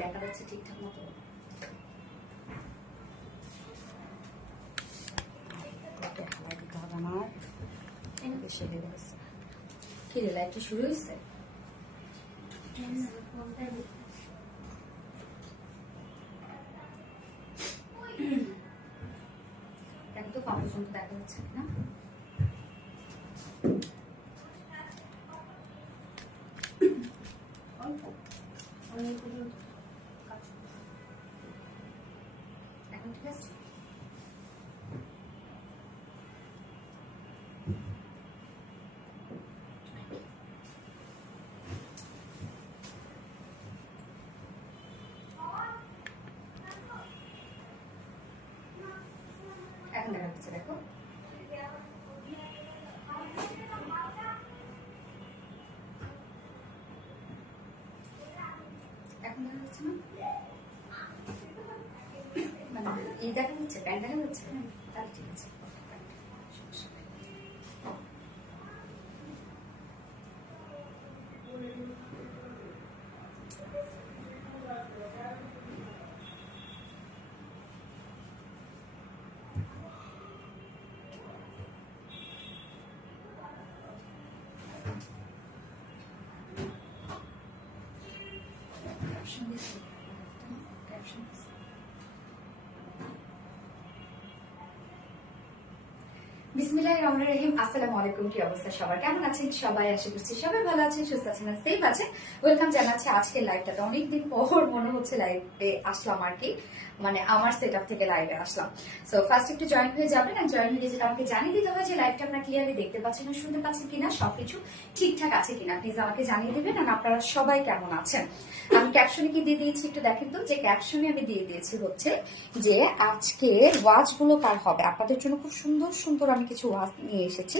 দেখা যাচ্ছে ঠিকঠাক মতো? হালাই দিতে হবে আমার, বেশি হয়ে গেছে। কি রে, লাইটটা শুরু হয়েছে? এখন তো কম পর্যন্ত দেখা যাচ্ছে না। এখন ঠিক আছে? এখন দেখা যাচ্ছে, দেখো। এখন দেখা যাচ্ছে না? মানে এই দেখা যাচ্ছে, প্যান্ট দেখা যাচ্ছে? তাহলে ঠিক আছে। বিসমিল্লাহির রহমানির রহিম। আসসালামু আলাইকুম। কি অবস্থা সবার, কেমন আছেন সবাই? আশা করছি সবাই ভালো আছেন, সুস্থ আছেন, সেফ আছেন। ওয়েলকাম জানাচ্ছি আজকের লাইভটাতে। অনেকদিন পর মনে হচ্ছে লাইভে আসলাম আর কি, মানে আমার সেটআপ থেকে লাইভে আসলাম। সো ফার্স্ট একটু জয়েন হয়ে যাবেন, আর জয়েন হয়ে যেটা আমাকে জানিয়ে দিতে হয় যে লাইভটা আপনারা ক্লিয়ারলি দেখতে পাচ্ছেন না, শুনতে পাচ্ছেন কিনা, সবকিছু ঠিকঠাক আছে কিনা প্লিজ আমাকে জানিয়ে দিবেন। আর আপনারা সবাই কেমন আছেন? আমি ক্যাপশনে কি দিয়ে দিয়েছি একটু দেখেন তো। যে ক্যাপশনে আমি দিয়ে দিয়েছি হচ্ছে যে আজকে ওয়াচ গুলো কার হবে, আপনাদের জন্য খুব সুন্দর সুন্দর আমি কিছু ওয়াচ নিয়ে এসেছি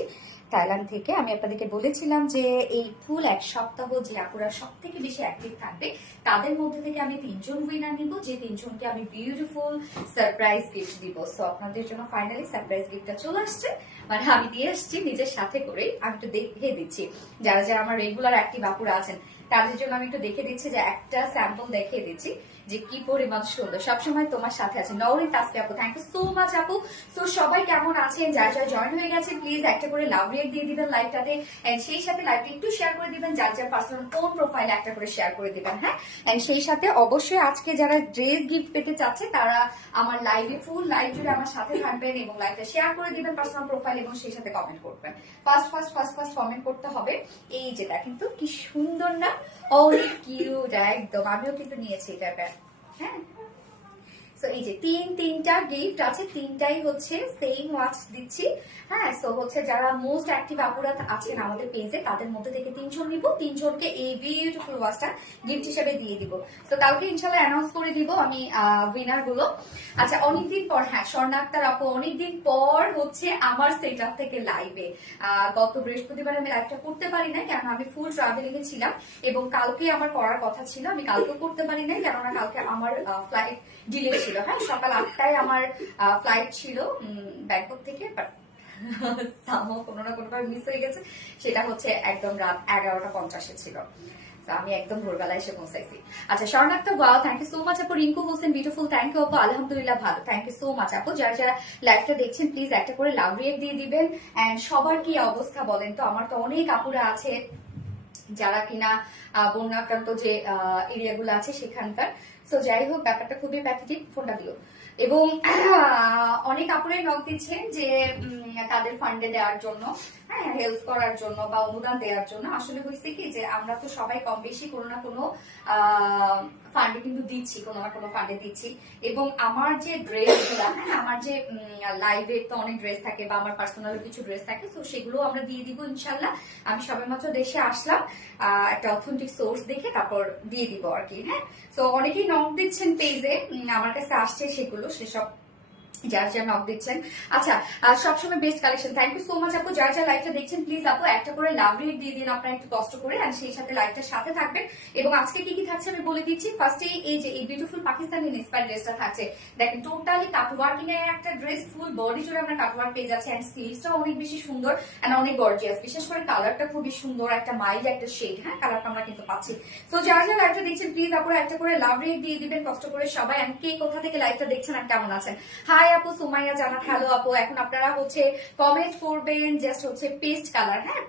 থাইল্যান্ড থেকে। আমি আপনাদেরকে বলেছিলাম যে এই ফুল এক সপ্তাহ যে আপুরা সব থেকে বেশি অ্যাক্টিভ থাকবে তাদের মধ্যে থেকে আমি 3 জন উইনার নিব, যে 3 জনকে আমি বিউটিফুল সারপ্রাইজ গিফট দিব। সো আপনাদের জন্য ফাইনালি সারপ্রাইজ গিফটটা চলে আসছে, মানে আমি দিয়ে আসছি নিজের সাথে করে। আমি একটু দেখে দিচ্ছি যারা যারা আমার রেগুলার অ্যাক্টিভ আপুরা আছেন তাদের জন্য আমি একটু দেখে দিচ্ছি, যে একটা স্যাম্পল দেখিয়ে দিচ্ছি যে কি পরিমাণ সুন্দর। সবসময় তোমার সাথে আছে নওরিন তাসফি আপু, থ্যাংক ইউ সো মাচ আপু। সো সবাই কেমন আছেন? যারা যারা জয়েন হয়ে গেছে প্লিজ একটা করে লাভ রিয়েক্ট দিয়ে দিবেন লাইভটাতে, এন্ড সেই সাথে লাইভটা একটু শেয়ার করে দিবেন, যার যার পার্সোনাল কোন প্রোফাইলে একটা করে শেয়ার করে দিবেন। হ্যাঁ, এন্ড সেই সাথে অবশ্যই আজকে যারা ড্রেস গিফট পেতে চাচ্ছে তারা আমার লাইভে ফুল লাইভ জুড়ে আমার সাথে থাকবেন এবং লাইভটা শেয়ার করে দিবেন পার্সোনাল প্রোফাইল, এবং সেই সাথে কমেন্ট করবেন। ফার্স্ট কমেন্ট করতে হবে। এই যেটা কিন্তু কি সুন্দর না, অনেক কিউট একদম। আমিও কিন্তু নিয়েছি এটা। হ্যাঁ, সো এই যে তিনটা গিফট আছে, তিনটাই হচ্ছে সেম ওয়াচ দিচ্ছি। হ্যাঁ, সো হচ্ছে যারা মোস্ট অ্যাক্টিভ আপুরা আছেন আমাদের পেজে তাদের মধ্যে থেকে 3 জন নিব, 3 জনকে এই বিউটিফুল ওয়াচটা গিফট হিসেবে দিয়ে দিব। তো কালকে ইনশাআল্লাহ অ্যানাউন্স করে দিব আমি উইনার গুলো। আচ্ছা, অনেকদিন পর, হ্যাঁ স্বর্ণা আক্তার আপু, অনেকদিন পর হচ্ছে আমার সেটআপ থেকে লাইভে। গত বৃহস্পতিবার আমি লাইভটা করতে পারি না, কারণ আমি ফুল ট্রাভেলিং এ ছিলাম, এবং কালকে আমার করার কথা ছিল, আমি কালকে করতে পারি নাই, কেননা কালকে আমার ফ্লাইট ডিলে ছিল। হ্যাঁ, সকাল 8টায় আমার ফ্লাইট ছিল ব্যাংকক থেকে, বাট কোনো না কোনো মিস হয়ে গেছে। সেটা হচ্ছে একদম রাত 11টা 50-এ ছিল, আমি একদম ভোরবেলা এসে পৌঁছাইছি। আচ্ছা, স্বর্ণাক্তা wow, thank you so much আপু। Rinku Hossain beautiful, thank you আপু। আলহামদুলিল্লাহ ভালো, থ্যাংক ইউ সো মাচ আপু। যারা যারা লাইভটা দেখছেন প্লিজ একটা করে লাভ রিয়েক্ট দিয়ে দিবেন। এন্ড সবার কি অবস্থা বলেন তো? আমার তো অনেক আপুরা আছে যারা কিনা বন্যাক্রান্ত যে এরিয়াগুলো আছে সেখানকার। তো যাই হোক, ব্যাপারটা খুবই প্যাথেটিক। ফোনটা দিও। এবং অনেক আপুরাই নক দিচ্ছেন যে তাদের ফান্ডে দেওয়ার জন্য, হ্যাঁ হেল্প করার জন্য বা অনুদান দেওয়ার জন্য। আসলে হয়েছে কি যে আমরা তো সবাই কম বেশি কোনো না কোনো ফান্ডে কিন্তু দিচ্ছি, কোনো না কোনো ফান্ডে দিচ্ছি। এবং আমার যে ড্রেস গুলা, হ্যাঁ আমার যে লাইভে তো অনেক ড্রেস থাকে বা আমার পার্সোনাল কিছু ড্রেস থাকে, তো সেগুলো আমরা দিয়ে দিব ইনশাল্লাহ। আমি সবেমাত্র দেশে আসলাম, একটা অথেন্টিক সোর্স দেখে তারপর দিয়ে দিব আর কি। হ্যাঁ, তো অনেকেই নক দিচ্ছেন পেজে, আমার কাছে আসছে সেগুলো, সেসব যার যা নক দিচ্ছেন। আচ্ছা, সবসময় best collection, thank you so much আপু। যার যা লাইভটা দেখছেন প্লিজ আপু একটা করে লাভ রেট দিয়ে দিন আপনারা একটু কষ্ট করে, আর সেই সাথে লাইভটার সাথে থাকবেন। এবং আজকে কি কি থাকছে আমি বলে দিচ্ছি। ফার্স্টে এই যে এই বিউটিফুল পাকিস্তানি ইন্সপায়ার্ড ড্রেসটা থাকছে, দেখেন টোটালি কাট ওয়ার্কিং এর একটা ড্রেস, ফুল বডি জুড়ে আমরা কাট ওয়ার্ক পেয়ে যাচ্ছে, এন্ড স্লিভসটাও অনেক বেশি সুন্দর এন্ড অনেক গর্জিয়াস, বিশেষ করে কালারটা খুবই সুন্দর, একটা মাইল্ড একটা শেড, হ্যাঁ কালারটা আমরা কিন্তু পাচ্ছি। তো যার যা লাইভটা দেখছেন প্লিজ আপু একটা করে লাভ রেট দিয়ে দিবেন কষ্ট করে সবাই। এন্ড কে কোথা থেকে লাইভটা দেখছেন আর কেমন আছেন? হাই আপু সুমাইয়া জানা, হ্যালো আপু। এখন আপনারা হচ্ছে কমেন্ট করবেন জাস্ট হচ্ছে পেস্ট কালার, হ্যাঁ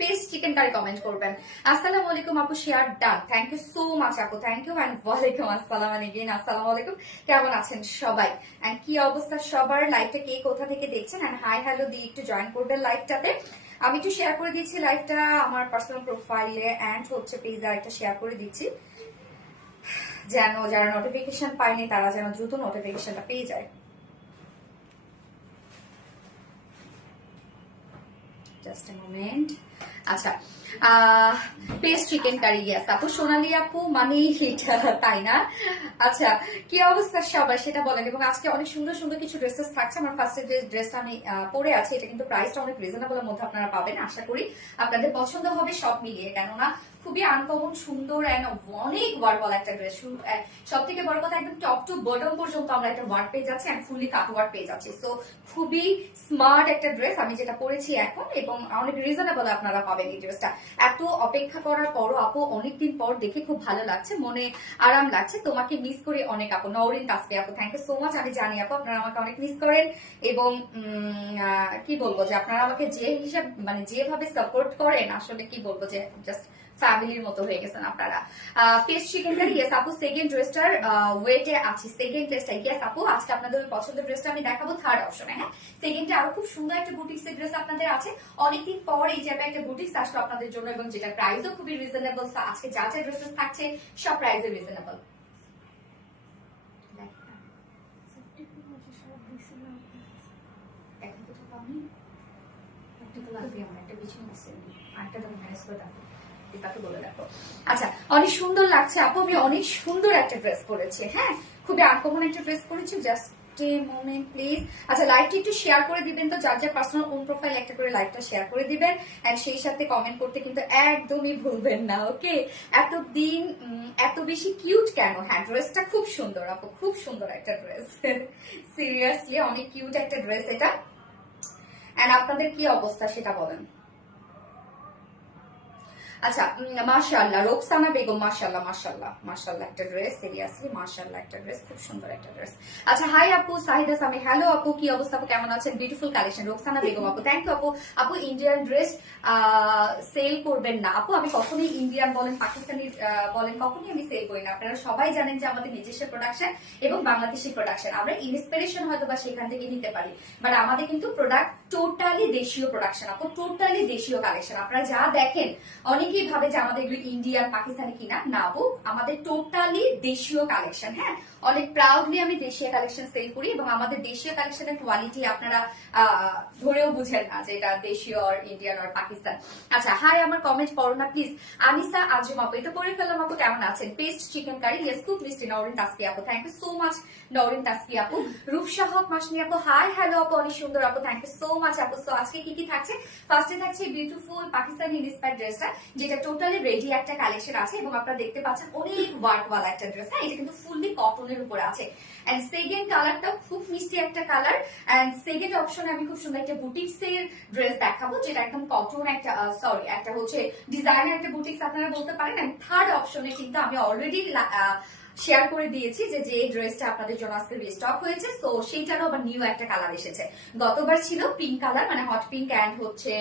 পেস্ট চিকেন কারি কমেন্ট করবেন। আসসালামু আলাইকুম আপু, share done, thank you so much আপু, থ্যাংক ইউ এন্ড ওয়ালাইকুম আসসালাম এগেইন। আসসালামু আলাইকুম, কেমন আছেন সবাই এন্ড কি অবস্থা সবার? লাইভটা কে কোথা থেকে দেখছেন এন্ড হাই হ্যালো দিয়ে একটু জয়েন করবেন লাইভটাতে। আমি একটু শেয়ার করে দিচ্ছি লাইভটা আমার পার্সোনাল প্রোফাইলে এন্ড হচ্ছে পেজে একটা শেয়ার করে দিচ্ছি, যেন যারা নোটিফিকেশন পায়নি তারা যেন দ্রুত নোটিফিকেশনটা পেয়ে যায়। Just a moment. আচ্ছা, পেস্ট চিকেন কারি, ইয়েস আপু। সোনালি আপু মানে তাই না? আচ্ছা, কি অবস্থা সবাই সেটা বলেন। এবং আজকে অনেক সুন্দর সুন্দর কিছু ড্রেসেস থাকছে। আমার ফার্স্টে যে ড্রেসটা আমি পরে আছি এটা কিন্তু প্রাইসটা অনেক রিজনেবলের মধ্যে আপনারা পাবেন, আশা করি আপনাদের পছন্দ হবে সব মিলিয়ে, কেননা খুবই আনকমন সুন্দর এন্ড অনেক ওয়ার্কওয়ালা একটা ড্রেস। সব থেকে বড় কথা একদম টপ টু বটম পর্যন্ত আমরা একটা ওয়ার্ক পেয়ে যাচ্ছি এন্ড ফুললি কাট ওয়ার্ক পেয়ে যাচ্ছি। সো খুবই স্মার্ট একটা ড্রেস আমি যেটা পরেছি এখন, এবং অনেক রিজনেবল আপনারা পাবেন এই ড্রেসটা। এত অপেক্ষা করার পরও আপু অনেকদিন পর দেখে খুব ভালো লাগছে, মনে আরাম লাগছে। তোমাকে মিস করি অনেক আপু। নওরিন তাসফি আপু, থ্যাংক ইউ সো মাচ। আমি জানি আপু আপনারা আমাকে অনেক মিস করেন, এবং কি বলবো যে আপনারা আমাকে যে হিসাব মানে যেভাবে সাপোর্ট করেন, আসলে কি বলবো যে জাস্ট ফ্যামিলির মতো হয়ে গেছেন আপনারা। পেস্ট চিকেন কারি, ইয়েস আপু। সেকেন্ড ড্রেসটার ওয়েটে আছি, সেকেন্ড ড্রেসটা, ইয়েস আপু। আজকে আপনাদের ওই পছন্দের ড্রেসটা আমি দেখাবো থার্ড অপশনে, হ্যাঁ। সেকেন্ডে আরো খুব সুন্দর একটা বুটিক্স এর ড্রেস আপনাদের আছে। অনেকদিন পর এই জায়গায় একটা বুটিক্স আসলো আপনাদের জন্য, এবং যেটা প্রাইসও খুবই রিজনেবল। আজকে যা যা ড্রেসেস থাকছে সব প্রাইসে রিজনেবল। এখন কোথাও পাবনি, একটা তো লাগবে আমার, একটা পিছনে আছে, আরেকটা তো ম্যানেজ করে দেখো, তাকে বলে দেখো। আচ্ছা, অনেক সুন্দর লাগছে আপু, আমি অনেক সুন্দর একটা ড্রেস পরেছি, হ্যাঁ খুবই আনকমন একটা ড্রেস পরেছি। Just a moment please. আচ্ছা, লাইভটা একটু শেয়ার করে দিবেন তো, যার যার পার্সোনাল কোন প্রোফাইল একটা করে লাইভটা শেয়ার করে দিবেন, এন্ড সেই সাথে কমেন্ট করতে কিন্তু একদমই ভুলবেন না, ওকে। এতদিন এত বেশি কিউট কেন? হ্যাঁ, ড্রেসটা খুব সুন্দর আপু, খুব সুন্দর একটা ড্রেস, সিরিয়াসলি অনেক কিউট একটা ড্রেস এটা। এন্ড আপনাদের কি অবস্থা সেটা বলেন। আচ্ছা, মাশাআল্লাহ রোকসানা বেগম, মাশাআল্লাহ মাশাআল্লাহ মাশাআল্লাহ একটা ড্রেস, সিরিয়াসলি মাশাআল্লাহ একটা ড্রেস, খুব সুন্দর একটা ড্রেস। আচ্ছা, হাই আপু সাহিদা সামি, হ্যালো আপু, কি অবস্থা আপু, কেমন আছেন? বিউটিফুল কালেকশন রোকসানা বেগম আপু, থ্যাংক ইউ আপু। আপু ইন্ডিয়ান ড্রেস সেল করবেন না আপু? আমি কখনোই ইন্ডিয়ান বলেন পাকিস্তানি বলেন কখনোই আমি সেল করি না। আপনারা সবাই জানেন যে আমাদের নিজস্ব প্রোডাকশন এবং বাংলাদেশি প্রোডাকশন, আমরা ইন্সপিরেশন হয়তো বা সেখান থেকে নিতে পারি, বাট আমাদের কিন্তু প্রোডাক্ট টোটালি দেশীয় প্রোডাকশন আপু, টোটালি দেশীয় কালেকশন। আপনারা যা দেখেন অনেকেই ভাবে যে আমাদের এগুলো ইন্ডিয়ান পাকিস্তানি কিনা, না আপু, আমাদের টোটালি দেশীয় কালেকশন, হ্যাঁ। অনেক প্রাউডলি আমি দেশীয় কালেকশন সেল করি, এবং আমাদের দেশীয় কালেকশনের কোয়ালিটি আপনারা ধরেও বুঝেন না যে এটা দেশীয় আর ইন্ডিয়ান আর পাকিস্তান। আচ্ছা, হাই, আমার কমেন্ট পড়ো না প্লিজ। আনিসা আজম আপু, এটা পড়ে ফেললাম আপু, কেমন আছেন? পেস্ট চিকেন কারি, ইয়েস খুব মিষ্টি। নওরিন তাসফি আপু, thank you so much Nowrin Tasfi আপু। রূপসা হক মাসনি আপু, হাই হ্যালো আপু, অনেক সুন্দর আপু, থ্যাংক ইউ সো মাচ আপু। সো আজকে কি কি থাকছে? ফার্স্টে থাকছে বিউটিফুল পাকিস্তানি ইন্সপায়ার্ড ড্রেসটা, যেটা টোটালি রেডি একটা কালেকশন আছে, এবং আপনারা দেখতে পাচ্ছেন অনেক ওয়ার্কওয়ালা একটা ড্রেস, হ্যাঁ। এটা কিন্তু ফুললি কটনের উপরে আছে, এন্ড সেকেন্ড কালারটাও খুব মিষ্টি একটা কালার। এন্ড সেকেন্ড অপশনে আমি খুব সুন্দর একটা বুটিক্স এর ড্রেস দেখাবো, যেটা একদম কটন একটা সরি একটা হচ্ছে ডিজাইনার একটা বুটিক্স আপনারা বলতে পারেন। এন্ড থার্ড অপশনে কিন্তু আমি অলরেডি শেয়ার করে দিয়েছি যে যে ড্রেসটা আপনাদের জন্য আজকে রিস্টক হয়েছে, তো সেইটারও আবার নিউ একটা কালার এসেছে। গতবার ছিল পিঙ্ক কালার, মানে হট পিঙ্ক এন্ড হচ্ছে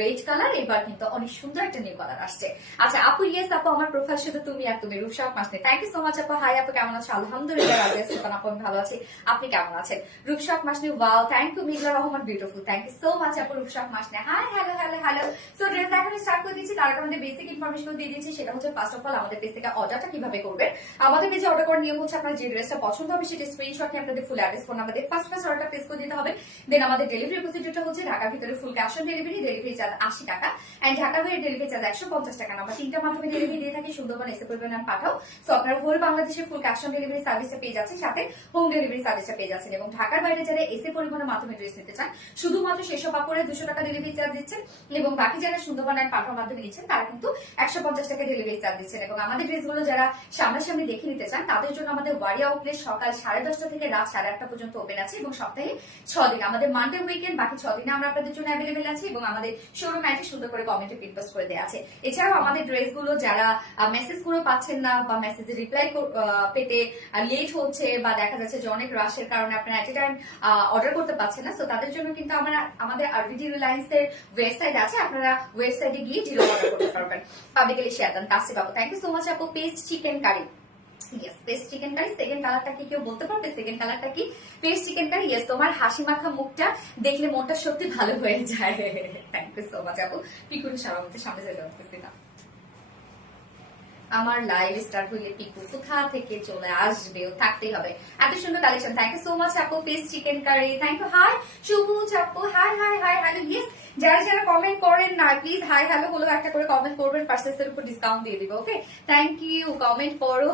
রেড কালার, এবার কিন্তু অনেক সুন্দর একটা নিউ কালার আসছে। আচ্ছা আপু, ইয়েস আপু, আমার প্রোফাইল শুধু তুমি আর তুমি, রূপসাক Masoni, thank you so much আপু। হাই আপু, কেমন আছো? আলহামদুলিল্লাহ রাজিয়া সুলতান আপু, আমি ভালো আছি, আপনি কেমন আছেন? রূপসাক Masoni, wow, thank you. মিগলা Rahman, beautiful, thank you so much আপু। রূপসাক Masoni, hi hello hello hello. So dress দেখানো স্টার্ট করে দিচ্ছি, তার আগে আমাদের বেসিক ইনফরমেশন দিয়ে দিচ্ছি, সেটা হচ্ছে ফার্স্ট অফ অল আমাদের পেজ থেকে অর্ডারটা কিভাবে করবেন। আমাদের পেজে অর্ডার করার নিয়ম হচ্ছে আপনার যে ড্রেসটা পছন্দ হবে সেটা স্ক্রিনশট নিয়ে আপনাদের ফুল অ্যাড্রেস ফোন নাম্বার দিয়ে ফার্স্ট অর্ডারটা প্লেস করে দিতে হবে। দেন আমাদের ডেলিভারি প্রসিডিউরটা হচ্ছে ঢাকার ভিতরে full cash on delivery charge 80 টাকা এন্ড ঢাকার বাইরে ডেলিভারি চার্জ 150 টাকা। আমরা তিনটা মাধ্যমে ডেলিভারি দিয়ে থাকি, সুন্দরবন, এসে পরিবহন এন্ড পাঠাও। সো আপনারা হোল বাংলাদেশে ফুল ক্যাশ অন ডেলিভারি সার্ভিসটা পেয়ে যাচ্ছেন, সাথে হোম ডেলিভারি সার্ভিসটা পেয়ে যাচ্ছেন। এবং ঢাকার বাইরে যারা এসে পরিবহনের মাধ্যমে ড্রেস নিতে চান শুধুমাত্র সেসব কাপড়ে 200 টাকা ডেলিভারি চার্জ দিচ্ছেন, এবং বাকি যারা সুন্দরবন এন্ড পাঠাও মাধ্যমে নিচ্ছেন তারা কিন্তু 150 টাকা ডেলিভারি চার্জ দিচ্ছেন। এবং আমাদের ড্রেসগুলো যারা সামনাসামনি দেখে নিতে চান তাদের জন্য আমাদের ওয়ারি আউটলেট সকাল 10:30 থেকে রাত 8:30 পর্যন্ত ওপেন আছে, এবং সপ্তাহে 6 দিন, আমাদের মানডে উইকেন্ড বাকি 6 দিনে আমরা আপনাদের জন্য অ্যাভেলেবেল আছি। এবং আমাদের শোরুম আইডি সুন্দর করে কমেন্টে পিকপোস্ট করে দেওয়া আছে। এছাড়াও আমাদের ড্রেসগুলো যারা মেসেজ করে পাচ্ছেন না বা মেসেজে রিপ্লাই পেতে লেট হচ্ছে, বা দেখা যাচ্ছে যে অনেক রাশের কারণে আপনারা এট এ টাইম অর্ডার করতে পারছেন না, সো তাদের জন্য কিন্তু আমাদের আরবিডি রিলায়েন্স এর ওয়েবসাইট আছে, আপনারা ওয়েবসাইটে গিয়ে ডিরেক্ট অর্ডার করতে পারবেন। পাবলিকলি শেয়ার দেন কাছে পাবো। থ্যাংক ইউ সো মাচ আপু। Paste chicken curry, yes paste chicken curry. Second কালারটা কি কেউ বলতে পারবে? সেকেন্ড কালারটা কি? Paste chicken curry. ইয়েস, তোমার হাসি মাখা মুখটা দেখলে মনটা সত্যি ভালো হয়ে যায়। থ্যাংক ইউ সো মাচ আপু। পিকুর সামনে যেতে পারতেছি না, আমার লাইভ স্টার্ট হইলে পিকু কোথা থেকে চলে আসবে, ও থাকতেই হবে। এত সুন্দর collection. Thank you so much আপু। Paste chicken curry, thank you. High সবুজ আপু, high high hi hello. Yes, যারা যারা কমেন্ট করেন না প্লিজ হাই হ্যালো হলো একটা করে কমেন্ট করবেন, পার্সেসের উপর ডিসকাউন্ট দিয়ে দিব। ওকে, থ্যাংক ইউ। কমেন্ট করো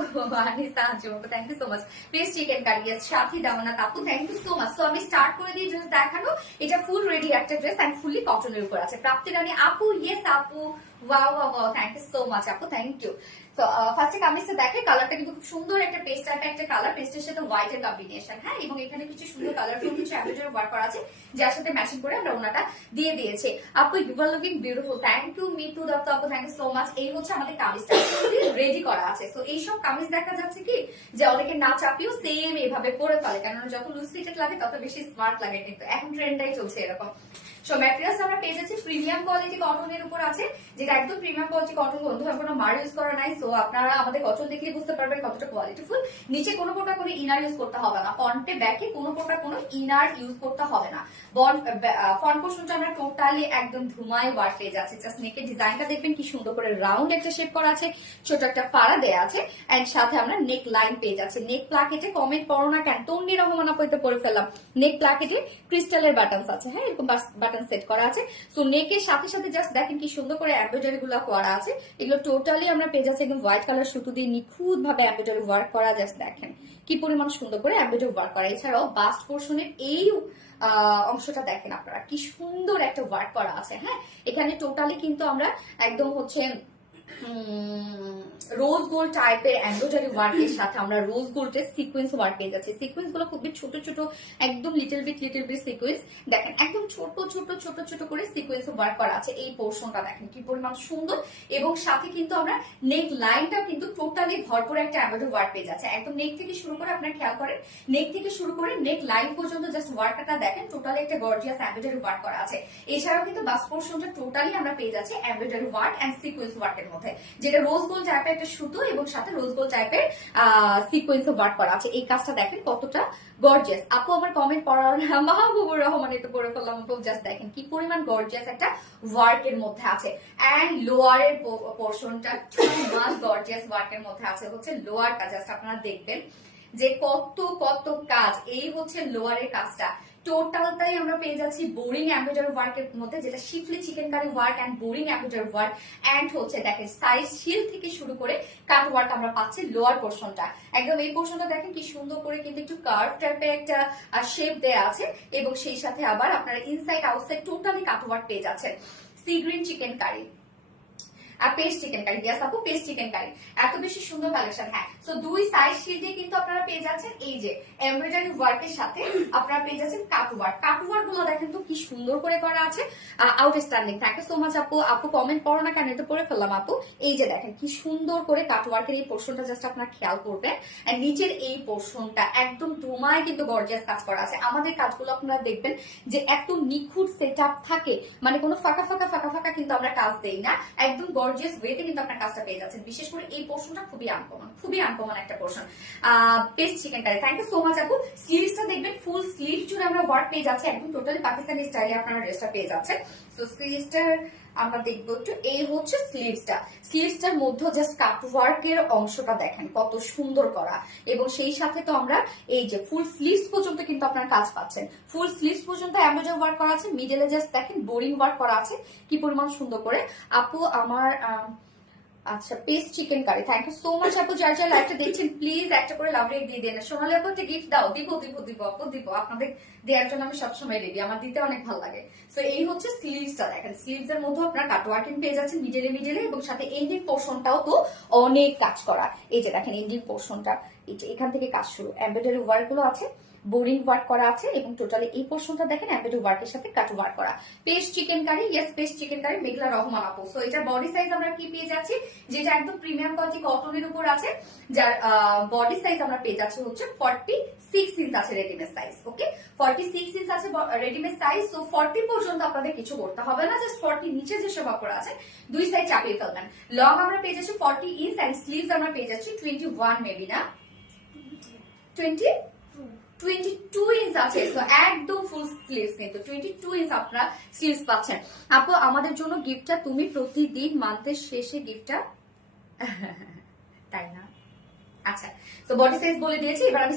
Anisa হাজুমা, thank you so much. Paste chicken curry, yes সাথী দামানাত আপু, thank you so much. So আমি স্টার্ট করে দিই জাস্ট দেখানো। এটা ফুল রেডি একটা ড্রেস এন্ড ফুললি কটনের উপর আছে। প্রাপ্তি রানী আপু, ইয়েস আপু, wow wow wow, thank you so much আপু, থ্যাংক ইউ। তো ফার্স্টে কামিজটা দেখে, কালারটা কিন্তু খুব সুন্দর একটা পেস্ট টাইপের একটা কালার, পেস্টের সাথে হোয়াইট এর কম্বিনেশন। হ্যাঁ, এবং এখানে কিছু সুন্দর কালারফুল কিছু এমব্রয়ডারি ওয়ার্ক করা আছে, যার সাথে ম্যাচিং করে আমরা ওনাটা দিয়ে দিয়েছে। আপু you are looking beautiful, thank you. Mitu Dutta আপু, থ্যাংক ইউ সো মাচ। এই হচ্ছে আমাদের কামিজটা রেডি করা আছে। তো এইসব কামিজ দেখা যাচ্ছে কি যে অনেকে না চাপিয়েও সেম এইভাবে পরে ফেলে, কেননা যত লুজ ফিটেড লাগে তত বেশি স্মার্ট লাগে, কিন্তু এখন ট্রেন্ডটাই চলছে এরকম। সো ম্যাটেরিয়ালস আমরা পেয়ে যাচ্ছি প্রিমিয়াম কোয়ালিটি কটনের উপর আছে, যেটা একদম প্রিমিয়াম কোয়ালিটি কটন, বন্ধু কোনো মার ইউজ করা নাই। সো আপনারা আমাদের কটন দেখলে বুঝতে পারবেন কতটা কোয়ালিটিফুল। নিচে কোনো প্রকার কোনো ইনার ইউজ করতে হবে না, ফ্রন্টে ব্যাকে কোনো প্রকার কোনো ইনার ইউজ করতে হবে না। ফ্রন্ট পোর্শনটা আমরা টোটালি একদম ধুমায় ওয়ার্ক পেয়ে যাচ্ছে। জাস্ট নেকের ডিজাইনটা দেখবেন কি সুন্দর করে রাউন্ড একটা শেপ করা আছে, ছোট একটা ফাড়া দেয়া আছে, এন্ড সাথে আমরা নেক লাইন পেয়ে যাচ্ছি। নেক প্লাকেটে কমেন্ট করো না কেন, তন্নি রহমান আপু পরে ফেললাম। নেক প্লাকেটে ক্রিস্টালের বাটনস আছে, হ্যাঁ এরকম বাটন সেট করা আছে। সো নেকের সাথে সাথে জাস্ট দেখেন কি সুন্দর করে এমব্রয়ডারি গুলো করা আছে। এগুলো টোটালি আমরা পেয়ে যাচ্ছি একদম হোয়াইট কালার সুতো দিয়ে নিখুঁত ভাবে এমব্রয়ডারি ওয়ার্ক করা। জাস্ট দেখেন কি পরিমাণ সুন্দর করে এমব্রয়ডারি ওয়ার্ক করা। এছাড়াও বাস্ট পোর্শনের এই অংশটা দেখেন আপনারা কি সুন্দর একটা ওয়ার্ক করা আছে। হ্যাঁ, এখানে টোটালি কিন্তু আমরা একদম হচ্ছে রোজ গোল্ড টাইপের এমব্রয়ডারি ওয়ার্কের সাথে আমরা রোজ গোল্ডের সিকোয়েন্স ওয়ার্ক পেয়ে যাচ্ছি। সিকোয়েন্স গুলো খুবই ছোট ছোট, একদম লিটল বিট সিকোয়েন্স। দেখেন একদম ছোট ছোট ছোট ছোট করে সিকোয়েন্স ওয়ার্ক করা আছে। এই পোর্শনটা দেখেন কি পরিমাণ সুন্দর, এবং সাথে কিন্তু আমরা নেক লাইনটা কিন্তু টোটালি ভরপুর একটা এমব্রয়ডারি ওয়ার্ক পেয়ে যাচ্ছে। একদম নেক থেকে শুরু করে আপনারা খেয়াল করেন, নেক থেকে শুরু করে নেক লাইন পর্যন্ত জাস্ট ওয়ার্কটা দেখেন, টোটালি একটা গর্জিয়াস এমব্রয়ডারি ওয়ার্ক করা আছে। এছাড়াও কিন্তু বাস্ট পোর্শনটা টোটালি আমরা পেয়ে যাচ্ছি এমব্রয়ডারি ওয়ার্ক এন্ড সিকোয়েন্স ওয়ার্কের মধ্যে, যেটা রোজ গোল্ড টাইপের একটা সুতো এবং সাথে রোজ গোল্ড টাইপের সিকোয়েন্স ওয়ার্ক করা আছে। এই কাজটা দেখেন কতটা গর্জিয়াস। আপু আমার কমেন্ট পড়ার মাহবুবুর রহমান তো পড়ে ফেললাম। আপু জাস্ট দেখেন কি পরিমাণ গর্জিয়াস একটা ওয়ার্কের মধ্যে আছে। এন্ড লোয়ারের পোর্শনটা মাস গর্জিয়াস ওয়ার্কের মধ্যে আছে, হচ্ছে লোয়ারটা জাস্ট আপনারা দেখবেন যে কত কত কাজ। এই হচ্ছে লোয়ারের কাজটা, টোটালটাই আমরা পেয়ে যাচ্ছি বোরিং এমব্রয়ডারি ওয়ার্কের মধ্যে, যেটা শিফলি chikankari work and boring embroidery work. And হচ্ছে দেখেন সাইজ শিল থেকে শুরু করে কাট ওয়ার্ক আমরা পাচ্ছি লোয়ার পোর্শনটা। একদম এই পোর্শনটা দেখেন কি সুন্দর করে কিন্তু একটু কার্ভ টাইপের একটা শেপ দেয়া আছে, এবং সেই সাথে আবার আপনারা ইনসাইড আউটসাইড টোটালি কাট ওয়ার্ক পেয়ে যাচ্ছেন। Sea green chicken curry, paste chicken curry, ইয়াস আপু পেস্ট চিকেন কারি, এত বেশি সুন্দর কালেকশন। হ্যাঁ, সো দুই সাইড শিট দিয়ে কিন্তু আপনারা পেয়ে যাচ্ছেন এই যে এমব্রয়ডারি ওয়ার্কের সাথে আপনারা পেয়ে যাচ্ছেন কাট ওয়ার্ক। কাট ওয়ার্ক গুলো দেখেন তো কি সুন্দর করে করা আছে, outstanding. Thank you so much আপু। আপু কমেন্ট পড়ো না কেন, এটা পড়ে ফেললাম আপু। এই যে দেখেন কি সুন্দর করে কাট ওয়ার্কের এই পোর্শনটা জাস্ট আপনারা খেয়াল করবেন, আর নিচের এই পোর্শনটা একদম ধুমায় কিন্তু গর্জিয়াস কাজ করা আছে। আমাদের কাজগুলো আপনারা দেখবেন যে এত নিখুঁত সেট আপ থাকে, মানে কোনো ফাঁকা ফাঁকা ফাঁকা ফাঁকা কিন্তু আমরা কাজ দেই না, একদম গর্জিয়াস ওয়েতে কিন্তু আপনার কাজটা পেয়ে যাচ্ছেন। বিশেষ করে এই পোর্শনটা খুবই আনকমন একটা portion. Paste chicken curry, thank you so much আপু। স্লিভসটা দেখবেন ফুল স্লিভ জুড়ে আমরা ওয়ার্ক পেয়ে যাচ্ছি, একদম টোটালি পাকিস্তানি স্টাইলে আপনারা ড্রেসটা পেয়ে যাচ্ছেন। সো স্লিভসটার আমরা দেখবো একটু। এই হচ্ছে স্লিভসটা, স্লিভসটার মধ্যে জাস্ট কাট ওয়ার্কের অংশটা দেখেন কত সুন্দর করা, এবং সেই সাথে তো আমরা এই যে ফুল স্লিভস পর্যন্ত কিন্তু আপনার কাজ পাচ্ছেন, ফুল স্লিভস পর্যন্ত এমব্রয়ডারি ওয়ার্ক করা আছে, মিডলে জাস্ট দেখেন বোরিং ওয়ার্ক করা আছে কি পরিমাণ সুন্দর করে। আপু আমার আচ্ছা paste chicken curry, thank you so much আপু, যার যার লাইভটা দেখছেন প্লিজ একটা করে লাভ রেক দিয়ে দেন। সোনালি আপু একটা গিফট দাও, দিব দিব দিব আপু দিব, আপনাদের দেওয়ার জন্য আমি সবসময় রেডি, আমার দিতে অনেক ভালো লাগে। তো এই হচ্ছে স্লিভসটা দেখেন, স্লিভস এর মধ্যে আপনার কাটওয়ার্কিং পেয়ে যাচ্ছেন মিডলে মিডলে, এবং সাথে এন্ডিং পোর্শনটাও তো অনেক কাজ করা। এই যে দেখেন এন্ডিং পোর্শনটা, এই যে এখান থেকে কাজ শুরু, এমব্রয়ডারি ওয়ার্ক গুলো আছে, বোরিং ওয়ার্ক করা আছে, এবং টোটালি এই পোর্শনটা দেখেন এমব্রয়ডারি ওয়ার্কের সাথে কাট ওয়ার্ক করা। Paste chicken curry, yes paste chicken curry, মেঘলা রহমান আপু। সো এটা বডি সাইজ আমরা কি পেয়ে যাচ্ছি, যেটা একদম প্রিমিয়াম কোয়ালিটি কটনের উপর আছে, যার বডি সাইজ আমরা পেয়ে যাচ্ছি হচ্ছে 46 ইঞ্চ আছে রেডিমেড সাইজ। ওকে 46 ইঞ্চ আছে রেডিমেড সাইজ। সো 40 পর্যন্ত আপনাদের কিছু করতে হবে না, জাস্ট 40 নিচে যে সব কাপড় আছে দুই সাইড চাপিয়ে ফেলবেন। লং আমরা পেয়ে যাচ্ছি 40 ইঞ্চ, এন্ড স্লিভস আমরা পেয়ে যাচ্ছি 21 মেবি না 22 ইঞ্চ আছে। তো একদম ফুল স্লিভস, কিন্তু 22 ইঞ্চ আপনারা স্লিভস পাচ্ছেন। আপু আমাদের জন্য গিফটটা তুমি প্রতিদিন মান্থের শেষে গিফটটা তাই না? আচ্ছা তো বডি সাইজ বলে দিয়েছি, এবার আমি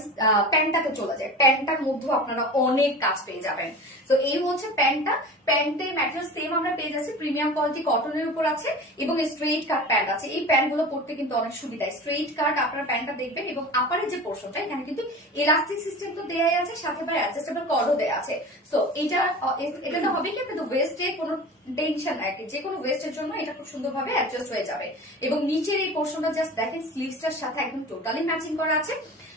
প্যান্টটাতে চলে যাই। প্যান্টটার মধ্যেও আপনারা অনেক কাজ পেয়ে যাবেন। তো এই হচ্ছে প্যান্টটা, প্যান্টের ম্যাটেরিয়াল সেম আমরা পেয়ে যাচ্ছি, প্রিমিয়াম কোয়ালিটি কটনের উপর আছে, এবং স্ট্রেইট কাট প্যান্ট আছে। এই প্যান্ট গুলো পরতে কিন্তু অনেক সুবিধা, স্ট্রেইট কাট আপনার প্যান্টটা দেখবেন, এবং আপারের যে পোর্শনটা এখানে কিন্তু ইলাস্টিক সিস্টেম তো দেয়াই আছে, সাথে আবার অ্যাডজাস্টেবল কর্ডও দেয়া আছে। সো এটা তো হবে কি আপনাদের ওয়েস্টে কোনো টেনশন নাই, যে কোনো ওয়েস্টের জন্য এটা খুব সুন্দরভাবে অ্যাডজাস্ট হয়ে যাবে। এবং নিচের এই পোর্শনটা জাস্ট দেখেন স্লিভসটার সাথে একদম টোটালি ম্যাচিং করা আছে।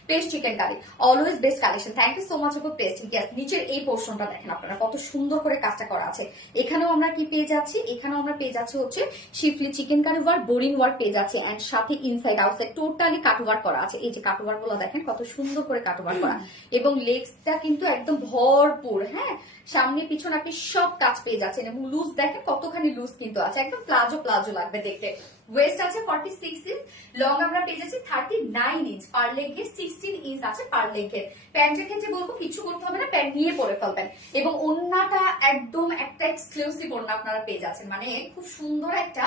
Paste chicken curry always best collection, thank you so much for paste. Yes নিচের এই পোর্শনটা দেখেন আপনারা কত সুন্দর করে কাজটা করা আছে। এখানেও আমরা কি পেয়ে যাচ্ছি, এখানেও আমরা পেয়ে যাচ্ছি হচ্ছে schiffli chikankari work, boring work পেয়ে যাচ্ছি, এন্ড সাথে ইনসাইড আউটসাইড টোটালি কাটওয়ার্ক করা আছে। এই যে কাটওয়ার্ক গুলো দেখেন কত সুন্দর করে কাটওয়ার্ক করা, এবং লেগসটা কিন্তু একদম ভরপুর, হ্যাঁ সামনে পিছনে আপনি সব কাজ পেয়ে যাচ্ছেন, এবং লুজ দেখেন কতখানি লুজ কিন্তু আছে, একদম প্লাজো প্লাজো লাগবে দেখতে। ওয়েস্ট আছে 46 ইঞ্চ, লং আমরা পেয়ে যাচ্ছি 39 ইঞ্চ, পার লেগে 16 ইঞ্চ আছে পার লেগের। প্যান্টের ক্ষেত্রে বলবো কিছু করতে হবে না, প্যান্ট নিয়ে পরে ফেলবেন, এবং ওড়নাটা একদম একটা এক্সক্লুসিভ ওড়না আপনারা পেয়ে যাচ্ছেন, মানে খুব সুন্দর একটা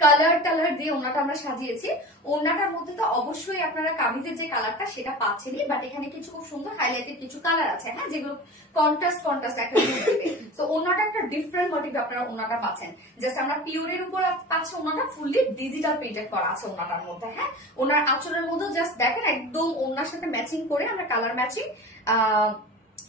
কালার টালার দিয়ে ওড়নাটা আমরা সাজিয়েছি। ওড়নাটার মধ্যে তো অবশ্যই আপনারা কামিজের যে কালারটা সেটা পাচ্ছেনই, বাট এখানে কিছু খুব সুন্দর হাইলাইটেড কিছু কালার আছে, হ্যাঁ যেগুলো কন্ট্রাস্ট কন্ট্রাস্ট একটা লুক দেবে। তো ওড়নাটা একটা ডিফারেন্ট মোটিভ আপনারা ওড়নাটা পাচ্ছেন, জাস্ট আমরা পিওরের উপর পাচ্ছি ওড়নাটা ফুললি ডিজিটাল প্রিন্টেড করা আছে ওড়নাটার মধ্যে। হ্যাঁ ওনার আঁচলের মধ্যে জাস্ট দেখেন একদম ওড়নার সাথে ম্যাচিং করে আমরা কালার ম্যাচিং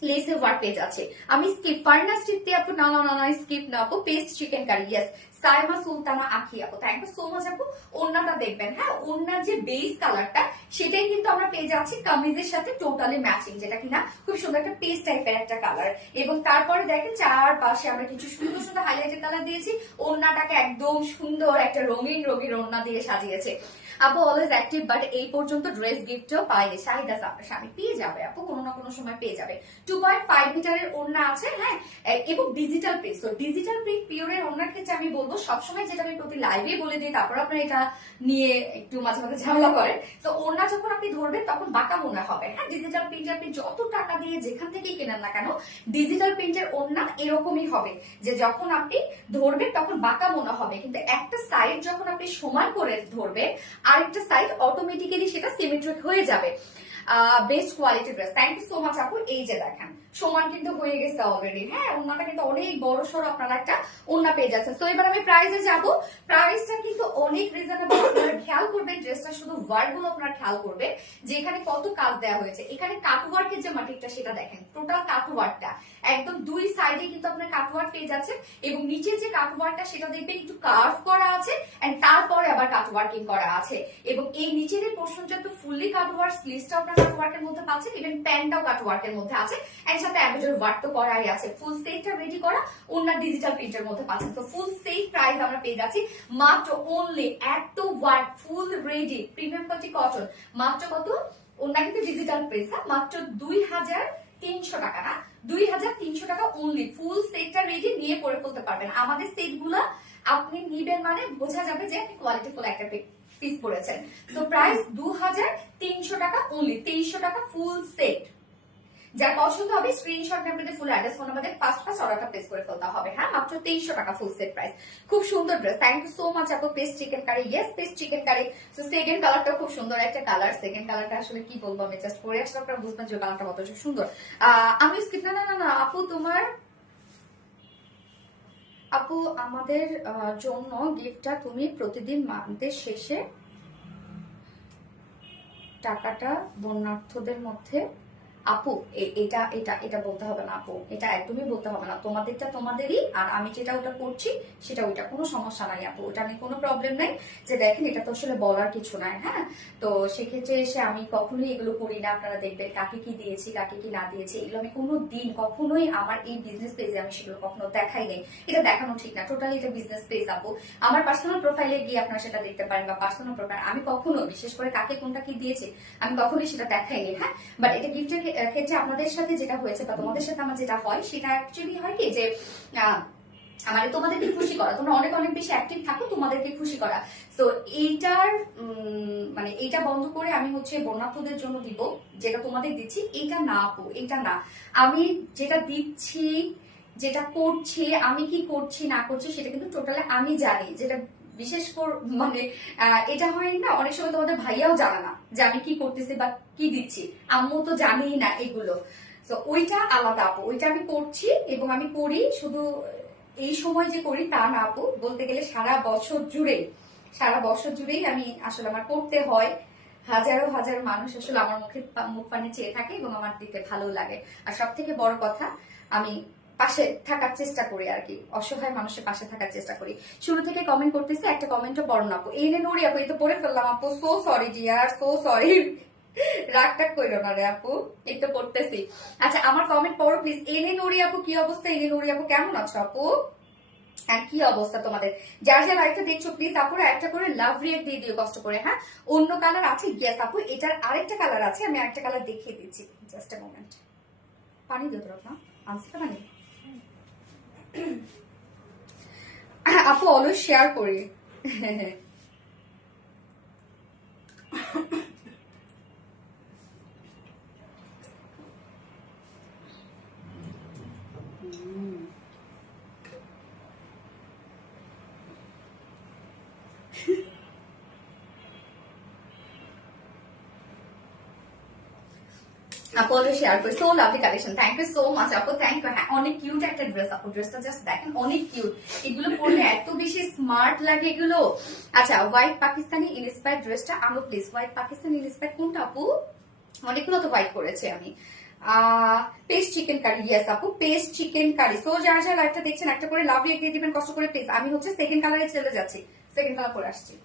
লেসে ওয়ার্ক পেয়ে যাচ্ছে। আমি স্কিপ ফার্না স্টিপ দিয়ে আপু, না না না স্কিপ না আপু, paste chicken curry, yes Saima Sultana Akhi আপু, থ্যাংক ইউ সো মাচ আপু। ওড়নাটা দেখবেন, হ্যাঁ ওড়নার যে বেস কালারটা সেটাই কিন্তু আমরা পেয়ে যাচ্ছি কামিজের সাথে টোটালি ম্যাচিং, যেটা কিনা খুব সুন্দর একটা পেস্ট টাইপের একটা কালার। এবং তারপরে দেখেন চারপাশে আমরা কিছু সুন্দর সুন্দর হাইলাইটেড কালার দিয়েছি, ওড়নাটাকে একদম সুন্দর একটা রঙিন রঙিন ওড়না দিয়ে সাজিয়েছে। আপু অলওয়েজ অ্যাক্টিভ, বাট এই পর্যন্ত ড্রেস গিফটও পাইনি, শাহিদা আপনার স্বামী পেয়ে যাবে আপু, কোনো না কোনো সময় পেয়ে যাবে। 2.5 মিটারের ওড়না আছে, হ্যাঁ এবং ডিজিটাল প্রিন্ট। তো ডিজিটাল প্রিন্ট পিওরের ওড়নার ক্ষেত্রে আমি বলবো সবসময়, যেটা আমি প্রতি লাইভে বলে দিই, তারপর আপনার এটা নিয়ে একটু মাঝে মাঝে ঝামেলা করেন। তো ওড়না যখন আপনি ধরবেন তখন বাঁকা মনে হবে, হ্যাঁ ডিজিটাল প্রিন্টে আপনি যত টাকা দিয়ে যেখান থেকেই কেনেন না কেন, ডিজিটাল প্রিন্টের ওড়না এরকমই হবে, যে যখন আপনি ধরবেন তখন বাঁকা মনে হবে, কিন্তু একটা সাইড যখন আপনি সমান করে ধরবেন আরেকটা সাইড অটোমেটিক্যালি সেটা সিমেট্রিক হয়ে যাবে। Best quality dress, thank you so much আপু। এই যে দেখেন সমান কিন্তু হয়ে গেছে অলরেডি, হ্যাঁ ওনাটা কিন্তু অনেক বড় সড়ো আপনারা একটা ওড়না পেয়ে যাচ্ছেন। তো এবার আমি প্রাইসে যাব, প্রাইসটা কিন্তু অনেক রিজনেবল, আপনারা খেয়াল করবেন ড্রেসটা শুধু ওয়ার্ক গুলো আপনারা খেয়াল করবেন যে এখানে কত কাজ দেওয়া হয়েছে। এখানে কাটওয়ার্কের যে মাটিকটা সেটা দেখেন, টোটাল কাটওয়ার্কটা একদম দুই সাইডে কিন্তু আপনার কাটওয়ার্ক পেয়ে যাচ্ছেন, এবং নিচে যে কাটওয়ার্কটা সেটা দেখবেন একটু কার্ভ করা আছে, এন্ড তারপরে আবার কাটওয়ার্কিং করা আছে, এবং এই নিচের এই পোর্শনটা তো ফুললি কাটওয়ার্ক, স্লিভসটা আপনার কাটওয়ার্কের মধ্যে পাচ্ছেন, ইভেন প্যান্টটাও কাটওয়ার্কের মধ্যে আছে, এর সাথে এমব্রয়ডারি ওয়ার্ক তো করাই আছে। ফুল সেটটা রেডি করা ওনার ডিজিটাল প্রিন্টের মধ্যে পাচ্ছেন। তো ফুল সেট প্রাইস আমরা পেয়ে যাচ্ছি মাত্র অনলি, এত work full ready premium quality cotton, মাত্র কত ওনার কিন্তু ডিজিটাল প্রিন্ট, মাত্র 2300 টাকা, না 2300 টাকা অনলি। ফুল সেটটা রেডি নিয়ে পরে ফেলতে পারবেন। আমাদের সেট গুলা আপনি নিবেন মানে বোঝা যাবে যে আপনি কোয়ালিটি ফুল একটা পিস পড়েছেন। তো প্রাইস 2300 টাকা অনলি, 2300 টাকা ফুল সেট, যার পছন্দ হবে স্ক্রিনশট আপনাদের ফুল অ্যাড্রেস ফোন আমাদের ফার্স্ট অর্ডারটা প্লেস করে ফেলতে হবে। হ্যাঁ, মাত্র 2300 টাকা ফুল সেট প্রাইস। খুব সুন্দর dress, thank you so much আপু। Paste chicken curry, yes paste chicken curry. So second কালারটা খুব সুন্দর একটা কালার। সেকেন্ড কালারটা আসলে কি বলবো, আমি জাস্ট পরে আসলে আপনারা বুঝবেন যে কালারটা কত সুন্দর। আমি স্কিপ না না না না আপু, তোমার আপু আমাদের জন্য গিফটটা তুমি প্রতিদিন মান্থের শেষে টাকাটা বন্যার্থদের মধ্যে। আপু এটা এটা এটা বলতে হবে না আপু, এটা একদমই বলতে হবে না। তোমাদেরটা তোমাদেরই, আর আমি যেটা ওটা করছি সেটা ওইটা, কোনো সমস্যা নাই আপু, ওটা নিয়ে কোনো প্রবলেম নাই। যে দেখেন এটা তো আসলে বলার কিছু নাই। হ্যাঁ, তো সেক্ষেত্রে এসে আমি কখনোই এগুলো করি না। আপনারা দেখবেন কাকে কি দিয়েছি কাকে কি না দিয়েছি, এগুলো আমি কোনো দিন কখনোই আমার এই বিজনেস পেজে আমি সেগুলো কখনো দেখাই নেই। এটা দেখানো ঠিক না, টোটালি এটা বিজনেস পেজ আপু। আমার পার্সোনাল প্রোফাইলে গিয়ে আপনারা সেটা দেখতে পারেন, বা পার্সোনাল প্রোফাইল আমি কখনো বিশেষ করে কাকে কোনটা কি দিয়েছি আমি কখনোই সেটা দেখাইনি। হ্যাঁ, বাট এটা গিফটের ক্ষেত্রে আপনাদের সাথে যেটা হয়েছে বা তোমাদের সাথে আমার যেটা হয়, সেটা অ্যাকচুয়ালি হয় কি যে মানে তোমাদেরকে খুশি করা। তোমরা অনেক অনেক বেশি অ্যাক্টিভ থাকো, তোমাদেরকে খুশি করা। তো এইটার মানে এইটা বন্ধ করে আমি হচ্ছে বন্যার্থদের জন্য দিব, যেটা তোমাদের দিচ্ছি এইটা না আপু, এইটা না। আমি যেটা দিচ্ছি যেটা করছি, আমি কি করছি না করছি সেটা কিন্তু টোটালি আমি জানি। যেটা বিশেষ করে মানে এটা হয় না, অনেক সময় তোমাদের ভাইয়াও জানে না যে আমি কি করতেছি বা কি দিচ্ছি, আম্মু তো জানেই না এগুলো। তো ওইটা আলাদা আপু, ওইটা আমি করছি এবং আমি করি, শুধু এই সময় যে করি তা না আপু, বলতে গেলে সারা বছর জুড়েই আমি আসলে আমার করতে হয়। হাজারো হাজার মানুষ আসলে আমার মুখ পানে চেয়ে থাকে এবং আমার দিতে ভালো লাগে। আর সব থেকে বড় কথা, আমি পাশে থাকার চেষ্টা করি আর কি, অসহায় মানুষের পাশে থাকার চেষ্টা করি। শুরু থেকে কমেন্ট করতেছি, একটা কমেন্টও পড়ো না আপু। এই নে নড়ি আপু, এই তো পড়ে ফেললাম আপু, so sorry dear, so sorry. রাগটাগ কইরো না রে আপু, এই তো পড়তেছি। আচ্ছা আমার কমেন্ট পড়ো প্লিজ। এনে নড়ি আপু কি অবস্থা, এনে নড়ি আপু কেমন আছো আপু, হ্যাঁ কি অবস্থা তোমাদের? যার যার লাইভটা দেখছো প্লিজ আপুরা একটা করে লাভ রিয়েক্ট দিয়ে দিও কষ্ট করে। হ্যাঁ, অন্য কালার আছে, ইয়েস আপু এটার আরেকটা কালার আছে, আমি আরেকটা কালার দেখিয়ে দিচ্ছি, জাস্ট এ মোমেন্ট। পানি দিও তোরা না, আনছি পানি। আপু অলওয়েজ শেয়ার করি। আপু অলওয়েজ শেয়ার করি, so lovely collection, thank you so much আপু, থ্যাংক ইউ। হ্যাঁ অনেক কিউট একটা ড্রেস আপু, ড্রেসটা জাস্ট দেখেন অনেক কিউট, এগুলো পরলে এত বেশি স্মার্ট লাগে এগুলো। আচ্ছা হোয়াইট পাকিস্তানি ইন্সপায়ার্ড ড্রেসটা আনো প্লিজ। হোয়াইট পাকিস্তানি ইন্সপায়ার্ড কোনটা আপু? অনেকগুলো তো হোয়াইট করেছে আমি। পেস্ট চিকেন কারি, ইয়েস আপু পেস্ট চিকেন কারি। সো যারা যারা লাইভটা দেখছেন একটা করে লাভ রেখে দিবেন কষ্ট করে প্লিজ। আমি হচ্ছে সেকেন্ড কালারে চলে যাচ্ছি, সেকেন্ড কালার পরে আসছি।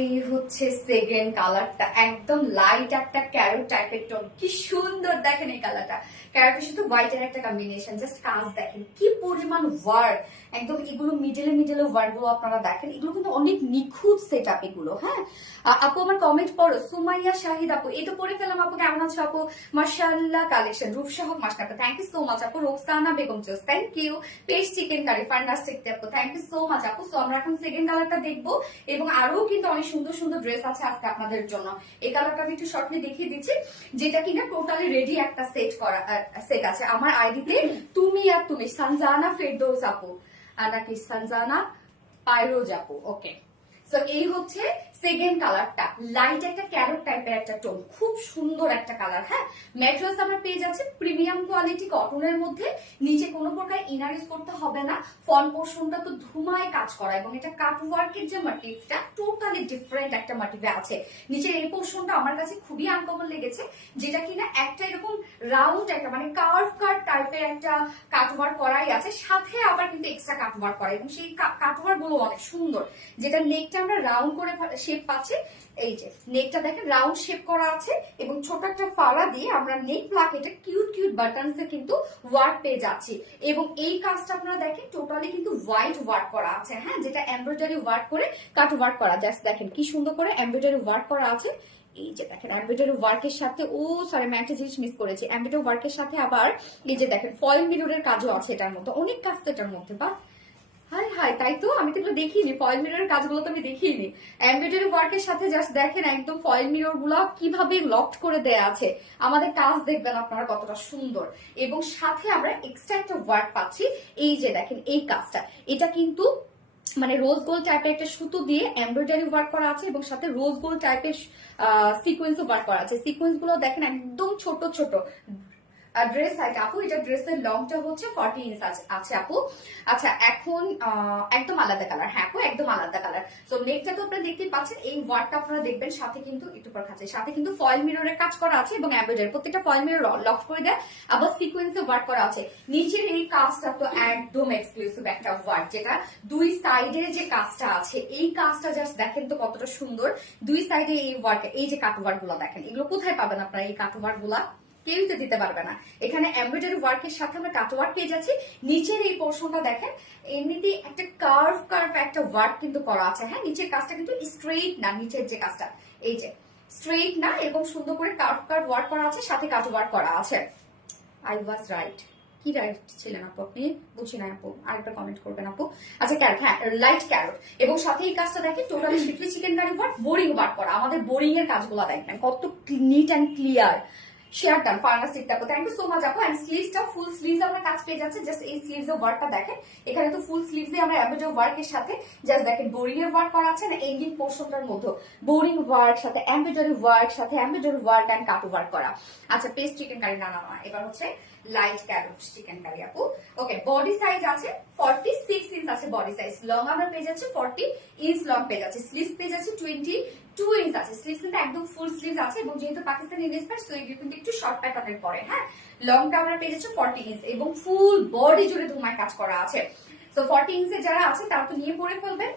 এই হচ্ছে সেকেন্ড কালারটা, একদম লাইট একটা ক্যারট টাইপের টোন, কি সুন্দর দেখেন এই কালারটা। ক্যারটের সাথে হোয়াইটের একটা কম্বিনেশন, জাস্ট কাজ দেখেন কি পরিমাণ ওয়ার্ক, একদম এগুলো মিডলে ওয়ার্ক গুলো আপনারা দেখেন, এগুলো কিন্তু অনেক নিখুঁত সেট আপ এগুলো। হ্যাঁ আপু আমার কমেন্ট পড়ো, সুমাইয়া শাহিদ আপু, এই তো পড়ে ফেলাম আপু, কেমন আছো আপু? মাশাআল্লাহ কালেকশন, রূপসহ মাসকাটা, থ্যাংক ইউ সো মাচ আপু। রোকসানা বেগম জোস, thank you. Paste chicken curry fantastic আপু, থ্যাংক ইউ সো মাচ আপু। সো আমরা এখন সেকেন্ড কালারটা দেখবো এবং আরো কিন্তু অনেক সুন্দর সুন্দর ড্রেস আছে আজকে আপনাদের জন্য। এই কালারটা আমি একটু শর্টলি দেখিয়ে দিচ্ছি, যেটা কিনা টোটালি রেডি একটা সেট আছে আমার আইডিতে। তুমি আর তুমি সানজানা ফেরদৌস আপু নাকি সানজানা পাইরোজ আপু, ওকে। সো এই হচ্ছে সেকেন্ড কালারটা লাইট একটা ক্যারট টাইপের একটা টোন, খুব সুন্দর একটা কালার। হ্যাঁ, ম্যাটেরিয়ালস আমরা পেয়ে যাচ্ছি প্রিমিয়াম কোয়ালিটি কটনের মধ্যে, নিচে কোনো প্রকার ইনার ইউজ করতে হবে না। ফ্রন্ট পোর্শনটা তো ধুমায় কাজ করা, এবং এটা কাট ওয়ার্কের যে মোটিভটা টোটালি ডিফারেন্ট একটা মোটিভে আছে। নিচের এই পোর্শনটা আমার কাছে খুবই আনকমন লেগেছে, যেটা কিনা একটা এরকম রাউন্ড একটা মানে কার্ভ টাইপের একটা কাট ওয়ার্ক করাই আছে, সাথে আবার কিন্তু এক্সট্রা কাট ওয়ার্ক করা, এবং সেই কাট ওয়ার্ক গুলো অনেক সুন্দর। যেটা নেকটা আমরা রাউন্ড করে শেপ পাচ্ছি, এই যে নেকটা দেখেন রাউন্ড শেপ করা আছে, এবং ছোট একটা ফাড়া দিয়ে আমরা নেক প্লাকেটে কিউট কিউট বাটনস এ কিন্তু ওয়ার্ক পেয়ে যাচ্ছি। এবং এই কাজটা আপনারা দেখেন টোটালি কিন্তু হোয়াইট ওয়ার্ক করা আছে। হ্যাঁ, যেটা এমব্রয়ডারি ওয়ার্ক করে কাট ওয়ার্ক করা, জাস্ট দেখেন কি সুন্দর করে এমব্রয়ডারি ওয়ার্ক করা আছে। এই যে দেখেন এমব্রয়ডারি ওয়ার্কের সাথে, ও সরি আমি একটা জিনিস মিস করেছি, এমব্রয়ডারি ওয়ার্কের সাথে আবার এই যে দেখেন ফয়েল মিররের কাজও আছে এটার মধ্যে, অনেক কাজ তো এটার মধ্যে। বা হাই হাই, তাই তো আমি তো এগুলো দেখিনি, ফয়েল মিররের কাজগুলো তো আমি দেখিনি। এমব্রয়ডারি ওয়ার্কের সাথে জাস্ট দেখেন একদম ফয়েল মিরর গুলো কিভাবে লকড করে দেয়া আছে, আমাদের কাজ দেখবেন আপনারা কতটা সুন্দর। এবং সাথে আমরা এক্সট্রা একটা ওয়ার্ক পাচ্ছি, এই যে দেখেন এই কাজটা, এটা কিন্তু মানে রোজ গোল্ড টাইপের একটা সুতো দিয়ে এমব্রয়ডারি ওয়ার্ক করা আছে, এবং সাথে রোজ গোল্ড টাইপের সিকোয়েন্স ওয়ার্ক করা আছে। সিকোয়েন্স গুলো দেখেন একদম ছোট ছোট। ড্রেস সাইড আপু, এটা ড্রেসের লংটা হচ্ছে 40 ইঞ্চ আছে আপু। আচ্ছা, এখন একদম আলাদা কালার। হ্যাঁ আপু, একদম আলাদা কালার। তো নেকটা তো আপনারা দেখতে পাচ্ছেন, এই ওয়ার্কটা আপনারা দেখবেন সাথে কিন্তু একটু পর খাচ্ছে, সাথে কিন্তু ফয়েল মিররের কাজ করা আছে, এবং এমব্রয়ডারি প্রত্যেকটা ফয়েল মিরর লক করে দেয়, আবার সিকোয়েন্সে ওয়ার্ক করা আছে। নিচের এই কাজটা তো একদম এক্সক্লুসিভ একটা ওয়ার্ক, যেটা দুই সাইডের যে কাজটা আছে, এই কাজটা জাস্ট দেখেন তো কতটা সুন্দর। দুই সাইডে এই ওয়ার্ক, এই যে কাট ওয়ার্ক গুলো দেখেন, এগুলো কোথায় পাবেন আপনারা? এই কাট ওয়ার্ক গুলা কেউই তো দিতে পারবে না। এখানে এমব্রয়ডারি ওয়ার্কের সাথে আমরা কাট ওয়ার্ক পেয়ে যাচ্ছি। নিচের এই পোর্শনটা দেখেন এমনিতেই একটা কার্ভ একটা ওয়ার্ক কিন্তু করা আছে। হ্যাঁ, নিচের কাজটা কিন্তু স্ট্রেইট না, নিচের যে কাজটা এই যে স্ট্রেইট না, এরকম সুন্দর করে কার্ভ ওয়ার্ক করা আছে, সাথে কাট ওয়ার্ক করা আছে। I was right. কি রাইট ছিলেন আপু আপনি? বুঝি না আপু, আরেকটা কমেন্ট করবেন আপু। আচ্ছা ক্যারট, হ্যাঁ লাইট ক্যারট, এবং সাথে এই কাজটা দেখেন totally schiffli chikankari work, boring work করা। আমাদের বোরিং এর কাজগুলো দেখবেন কত neat and clear. Share done fantastic আপু, থ্যাংক ইউ সো মাচ আপু। এন্ড স্লিভসটা ফুল স্লিভস আমরা কাজ পেয়ে যাচ্ছে, জাস্ট এই স্লিভস এর ওয়ার্কটা দেখেন, এখানে তো ফুল স্লিভস এ আমরা এমব্রয়ডারি ওয়ার্কের সাথে জাস্ট দেখেন বোরিং এর ওয়ার্ক করা আছে না, এন্ডিং পোর্শনটার মধ্যে বোরিং ওয়ার্ক সাথে এমব্রয়ডারি ওয়ার্ক সাথে embroidery work and cut work করা। আচ্ছা, পেস্ট চিকেন কারি না না না, এবার হচ্ছে লাইট ক্যারট চিকেন কারি আপু। ওকে, বডি সাইজ আছে 46 ইঞ্চ আছে বডি সাইজ, লং আমরা পেয়ে যাচ্ছি 40 ইঞ্চ লং পেয়ে যাচ্ছি, স্লিভস পেয়ে যাচ্ছি 22 ইঞ্চ আছে। স্লিভস কিন্তু একদম ফুল স্লিভস আছে, এবং যেহেতু পাকিস্তানি ইনভেস্টমেন্ট সো এগুলো কিন্তু একটু শর্ট প্যাটার্নের পরে। হ্যাঁ, লংটা আমরা পেয়ে যাচ্ছি 40 ইঞ্চ, এবং ফুল বডি জুড়ে ধুমায় কাজ করা আছে। তো 40 ইঞ্চে যারা আছে তারা তো নিয়ে পরে ফেলবেন,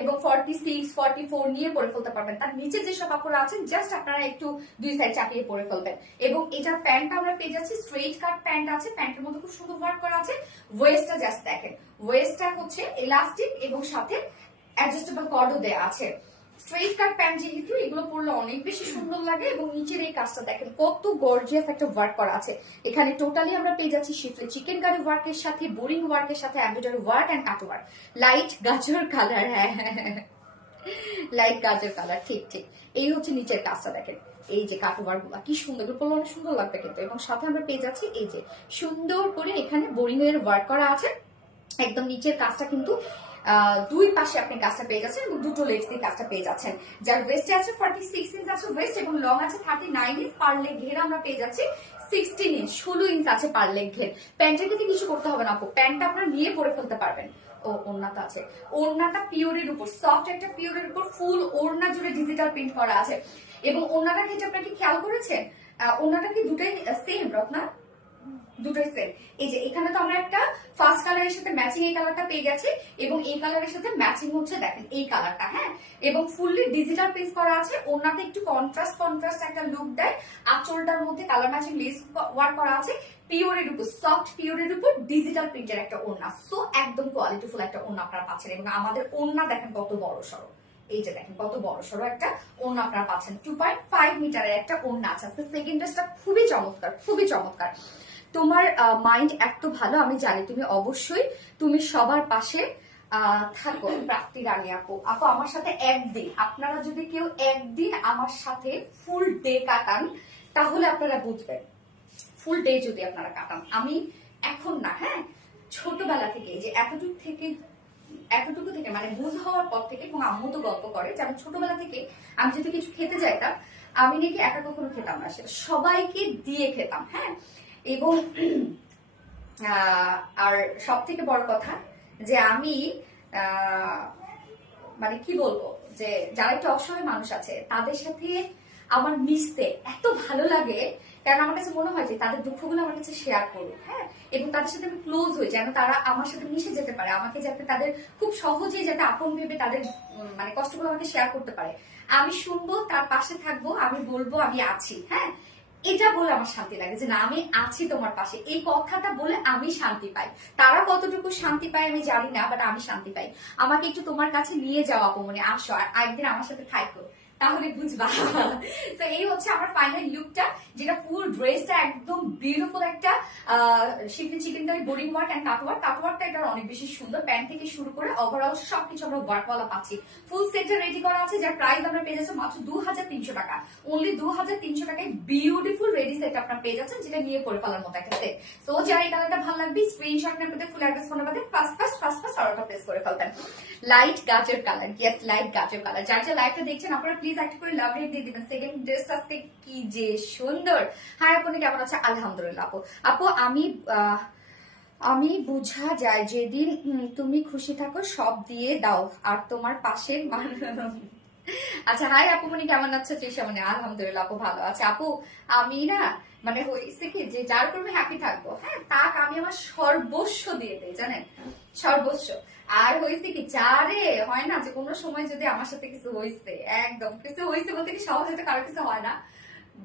এবং 46 44 নিয়ে পরে ফেলতে পারবেন। তার নিচে যেসব কাপড় আছেন জাস্ট আপনারা একটু দুই সাইড চাপিয়ে পরে ফেলবেন। এবং এটার প্যান্ট আমরা পেয়ে যাচ্ছি স্ট্রেইট কাট প্যান্ট আছে, প্যান্টের মধ্যে খুব সুন্দর ওয়ার্ক করা আছে। ওয়েস্টটা জাস্ট দেখেন, ওয়েস্টটা হচ্ছে ইলাস্টিক এবং সাথে অ্যাডজাস্টেবল কর্ডও দেয়া আছে। স্ট্রেইট কাট প্যান্ট যেহেতু এগুলো পরলে অনেক বেশি সুন্দর লাগে, এবং নিচের এই কাজটা দেখেন কত গর্জিয়াস একটা ওয়ার্ক করা আছে। এখানে টোটালি আমরা পেয়ে যাচ্ছি শিফলি চিকেন কারি ওয়ার্কের সাথে বোরিং ওয়ার্কের সাথে embroidery work and cut work. Light গাজর কালার, হ্যাঁ লাইট গাজর কালার, ঠিক ঠিক। এই হচ্ছে নিচের কাজটা দেখেন, এই যে কাট ওয়ার্ক গুলা কি সুন্দর, এগুলো পরলে অনেক সুন্দর লাগবে কিন্তু। এবং সাথে আমরা পেয়ে যাচ্ছি এই যে সুন্দর করে এখানে বোরিং এর ওয়ার্ক করা আছে। একদম নিচের কাজটা কিন্তু দুই পাশে আপনি কাজটা পেয়ে যাচ্ছেন, এবং দুটো লেগস দিয়ে কাজটা পেয়ে যাচ্ছেন। যার ওয়েস্টে আছে 46 ইঞ্চ আছে ওয়েস্ট, এবং লং আছে 39 ইঞ্চ। পার লেগ ঘের আমরা পেয়ে যাচ্ছি 16 ইঞ্চ, 16 ইঞ্চ আছে পার লেগ ঘের। প্যান্টের কিন্তু কিছু করতে হবে না আপু, প্যান্টটা আপনারা নিয়ে পরে ফেলতে পারবেন। ও ওড়নাটা আছে, ওড়নাটা পিওরের উপর, সফট একটা পিওরের উপর ফুল ওড়না জুড়ে ডিজিটাল প্রিন্ট করা আছে। এবং ওড়নাটার ক্ষেত্রে আপনারা কি খেয়াল করেছেন, ওড়নাটা কি দুটাই সেম রত্না? দুটোই সেম। এই যে এখানে তো আমরা একটা ফার্স্ট কালারের সাথে ম্যাচিং এই কালারটা পেয়ে গেছি, এবং এই কালারের সাথে ম্যাচিং হচ্ছে দেখেন এই কালারটা। হ্যাঁ, এবং ফুললি ডিজিটাল প্রিন্ট করা আছে। ওনাতে একটু কন্ট্রাস্ট একটা লুক দেয়। আঁচলটার মধ্যে কালার ম্যাচিং লেস ওয়ার্ক করা আছে, পিওরের উপর সফট পিওরের উপর ডিজিটাল প্রিন্টের একটা ওড়না। সো একদম কোয়ালিটিফুল একটা ওড়না আপনারা পাচ্ছেন। এবং আমাদের ওড়না দেখেন কত বড় সড়ো, এই যে দেখেন কত বড় সড়ো একটা ওড়না আপনারা পাচ্ছেন। 2.5 মিটারের একটা ওড়না আছে। সেকেন্ড ড্রেসটা খুবই চমৎকার, খুবই চমৎকার। তোমার মাইন্ড এত ভালো, আমি জানি তুমি অবশ্যই তুমি সবার পাশে থাকো। প্রাপ্তি রানী আপু, আপু আমার সাথে একদিন, আপনারা যদি কেউ একদিন আমার সাথে ফুল ডে কাটান তাহলে আপনারা বুঝবেন। ফুল ডে যদি আপনারা কাটান, আমি এখন না, হ্যাঁ ছোটবেলা থেকে যে এতটুক থেকে এতটুকু থেকে মানে বুঝ হওয়ার পর থেকে, এবং আম্মু তো গল্প করে যে আমি ছোটবেলা থেকে আমি যদি কিছু খেতে যাইতাম আমি নাকি একা কখনো খেতাম না, সেটা সবাইকে দিয়ে খেতাম। হ্যাঁ, এবং আর সব থেকে বড় কথা যে আমি মানে কি বলবো, যে যারা একটু অসহায় মানুষ আছে তাদের সাথে আমার মিশতে এত ভালো লাগে, কারণ আমার কাছে মনে হয় যে তাদের দুঃখগুলো আমার কাছে শেয়ার করবো। হ্যাঁ, এবং তাদের সাথে আমি ক্লোজ হই যেন তারা আমার সাথে মিশে যেতে পারে, আমাকে যাতে তাদের খুব সহজেই যাতে আপন ভেবে তাদের মানে কষ্টগুলো আমাকে শেয়ার করতে পারে। আমি শুনবো, তার পাশে থাকবো, আমি বলবো আমি আছি। হ্যাঁ, এটা বলে আমার শান্তি লাগে যে না আমি আছি তোমার পাশে, এই কথাটা বলে আমি শান্তি পাই। তারা কতটুকু শান্তি পায় আমি জানি না, বাট আমি শান্তি পাই। আমাকে একটু তোমার কাছে নিয়ে যাওয়া মনে আসো, আর একদিন আমার সাথে থাকো, তাহলে বুঝবা। তো এই হচ্ছে আমার ফাইনাল লুকটা, যেটা ফুল ড্রেসটা একদম বিউটিফুল একটা শিফলি চিকেনকারি বোরিং ওয়ার্ক এন্ড কাটওয়ার্ক। কাটওয়ার্কটা এটা অনেক বেশি সুন্দর, প্যান্ট থেকে শুরু করে ওভারঅল সবকিছু আমরা ওয়ার্কওয়ালা পাচ্ছি। ফুল সেটটা রেডি করা আছে, যার প্রাইস আমরা পেয়ে যাচ্ছি মাত্র 2300 টাকা। অনলি 2300 টাকায় বিউটিফুল রেডি সেট আপনারা পেয়ে যাচ্ছেন, যেটা নিয়ে পরে ফেলার মতো একটা সেট। সো যার এই কালারটা ভালো লাগবে স্ক্রিনশট নিয়ে আপনাদের full address phone number first অর্ডারটা প্লেস করে ফেলবেন। লাইট গাজর কালার, ইয়েস লাইট গাজর কালার। যার যা লাইটটা দেখছেন আপনারা প্লিজ একটা করে লাভ রেট দিয়ে দিবেন। সেকেন্ড ড্রেসটা আজকে কি যে সুন্দর। হাই আপনি কেমন আছে? আলহামদুলিল্লাহ আপু। আপু আমি বুঝা যায় যেদিন তুমি খুশি থাকো সব দিয়ে দাও, আর তোমার পাশের আচ্ছা হাই আপু মনি কেমন আছে? তৃষামণি আলহামদুলিল্লাহ আপু ভালো আছে। আপু আমি না মানে হয়েছে কি যে যার উপর আমি হ্যাপি থাকবো, হ্যাঁ তাকে আমি আমার সর্বস্ব দিয়ে দেই, জানেন, সর্বস্ব। আর হয়েছে কি যারে হয় না যে কোনো সময় যদি আমার সাথে কিছু হয়েছে, একদম কিছু হয়েছে বলতে কি সহজে তো কারো কিছু হয় না,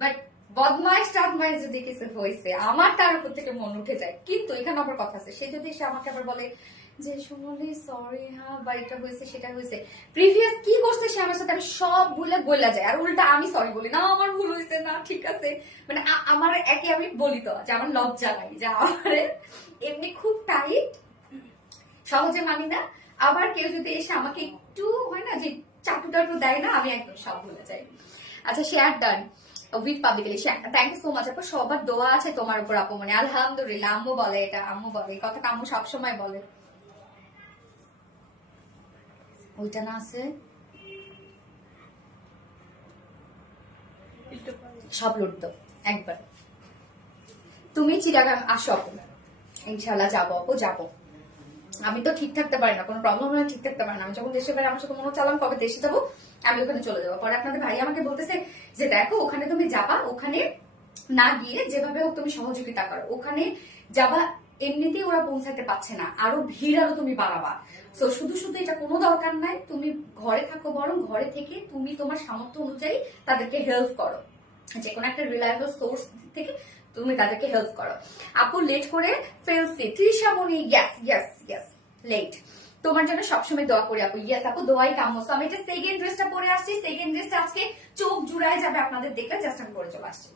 বাট বদমাইশ টাদমাইশ যদি কিছু হয়েছে আমার তার উপর থেকে মন উঠে যায়। কিন্তু এখানে আবার কথা আছে, সে যদি এসে আমাকে আবার বলে যে সোনালি সরি হ্যাঁ বা এটা হয়েছে সেটা হয়েছে, প্রিভিয়াস কি করছে সে আমার সাথে, আমি সব ভুলে গলা যায়, আর উল্টা আমি সরি বলি না আমার ভুল হয়েছে না ঠিক আছে, মানে আমার একে আমি বলি তো যে আমার লজ্জা লাগে যে আমার এমনি খুব টাইট, সহজে মানি না। আবার কেউ যদি এসে আমাকে একটু হয় না যে চাটু টাটু দেয় না, আমি একদম সব ভুলে যাই। আচ্ছা share done with publicly, thank you so much আপু। সবার দোয়া আছে তোমার উপর আপু, মানে আলহামদুলিল্লাহ। আম্মু বলে এটা, আম্মু বলে এই কথাটা, আম্মু সবসময় বলে। ওইটা না আছে সব লুটতো একবার। তুমি চিটাগাং আসো আপু, ইনশাল্লাহ যাবো আপু যাবো। আমি তো ঠিক থাকতে পারি না, কোনো প্রবলেম হলে ঠিক থাকতে পারি না। আমি যখন দেশে পারি আমার সাথে মনে চালাম কবে দেশে যাবো, আমি ওখানে চলে যাবো। পরে আপনাদের ভাই আমাকে বলতেছে যে দেখো ওখানে তুমি যাবা, ওখানে না গিয়ে যেভাবে হোক তুমি সহযোগিতা করো, ওখানে যাবা এমনিতেই ওরা পৌঁছাতে পারছে না, আরো ভিড় আরো তুমি বাড়াবা। তো শুধু শুধু এটা কোনো দরকার নাই, তুমি ঘরে থাকো, বরং ঘরে থেকে তুমি তোমার সামর্থ্য অনুযায়ী তাদেরকে হেল্প করো, যে কোনো একটা রিলায়েবল সোর্স থেকে তুমি তাদেরকে হেল্প করো। আপু লেট করে ফেলছি, তৃষামণি ইয়েস ইয়েস ইয়েস লেট, তোমার জন্য সবসময় দোয়া করি আপু। ইয়েস আপু দোয়াই কাম্য। সো আমি এটা সেকেন্ড ড্রেসটা পরে আসছি, সেকেন্ড ড্রেসটা আজকে চোখ জুড়ায় যাবে আপনাদের দেখলে, জাস্ট আমি পরে চলে আসছি।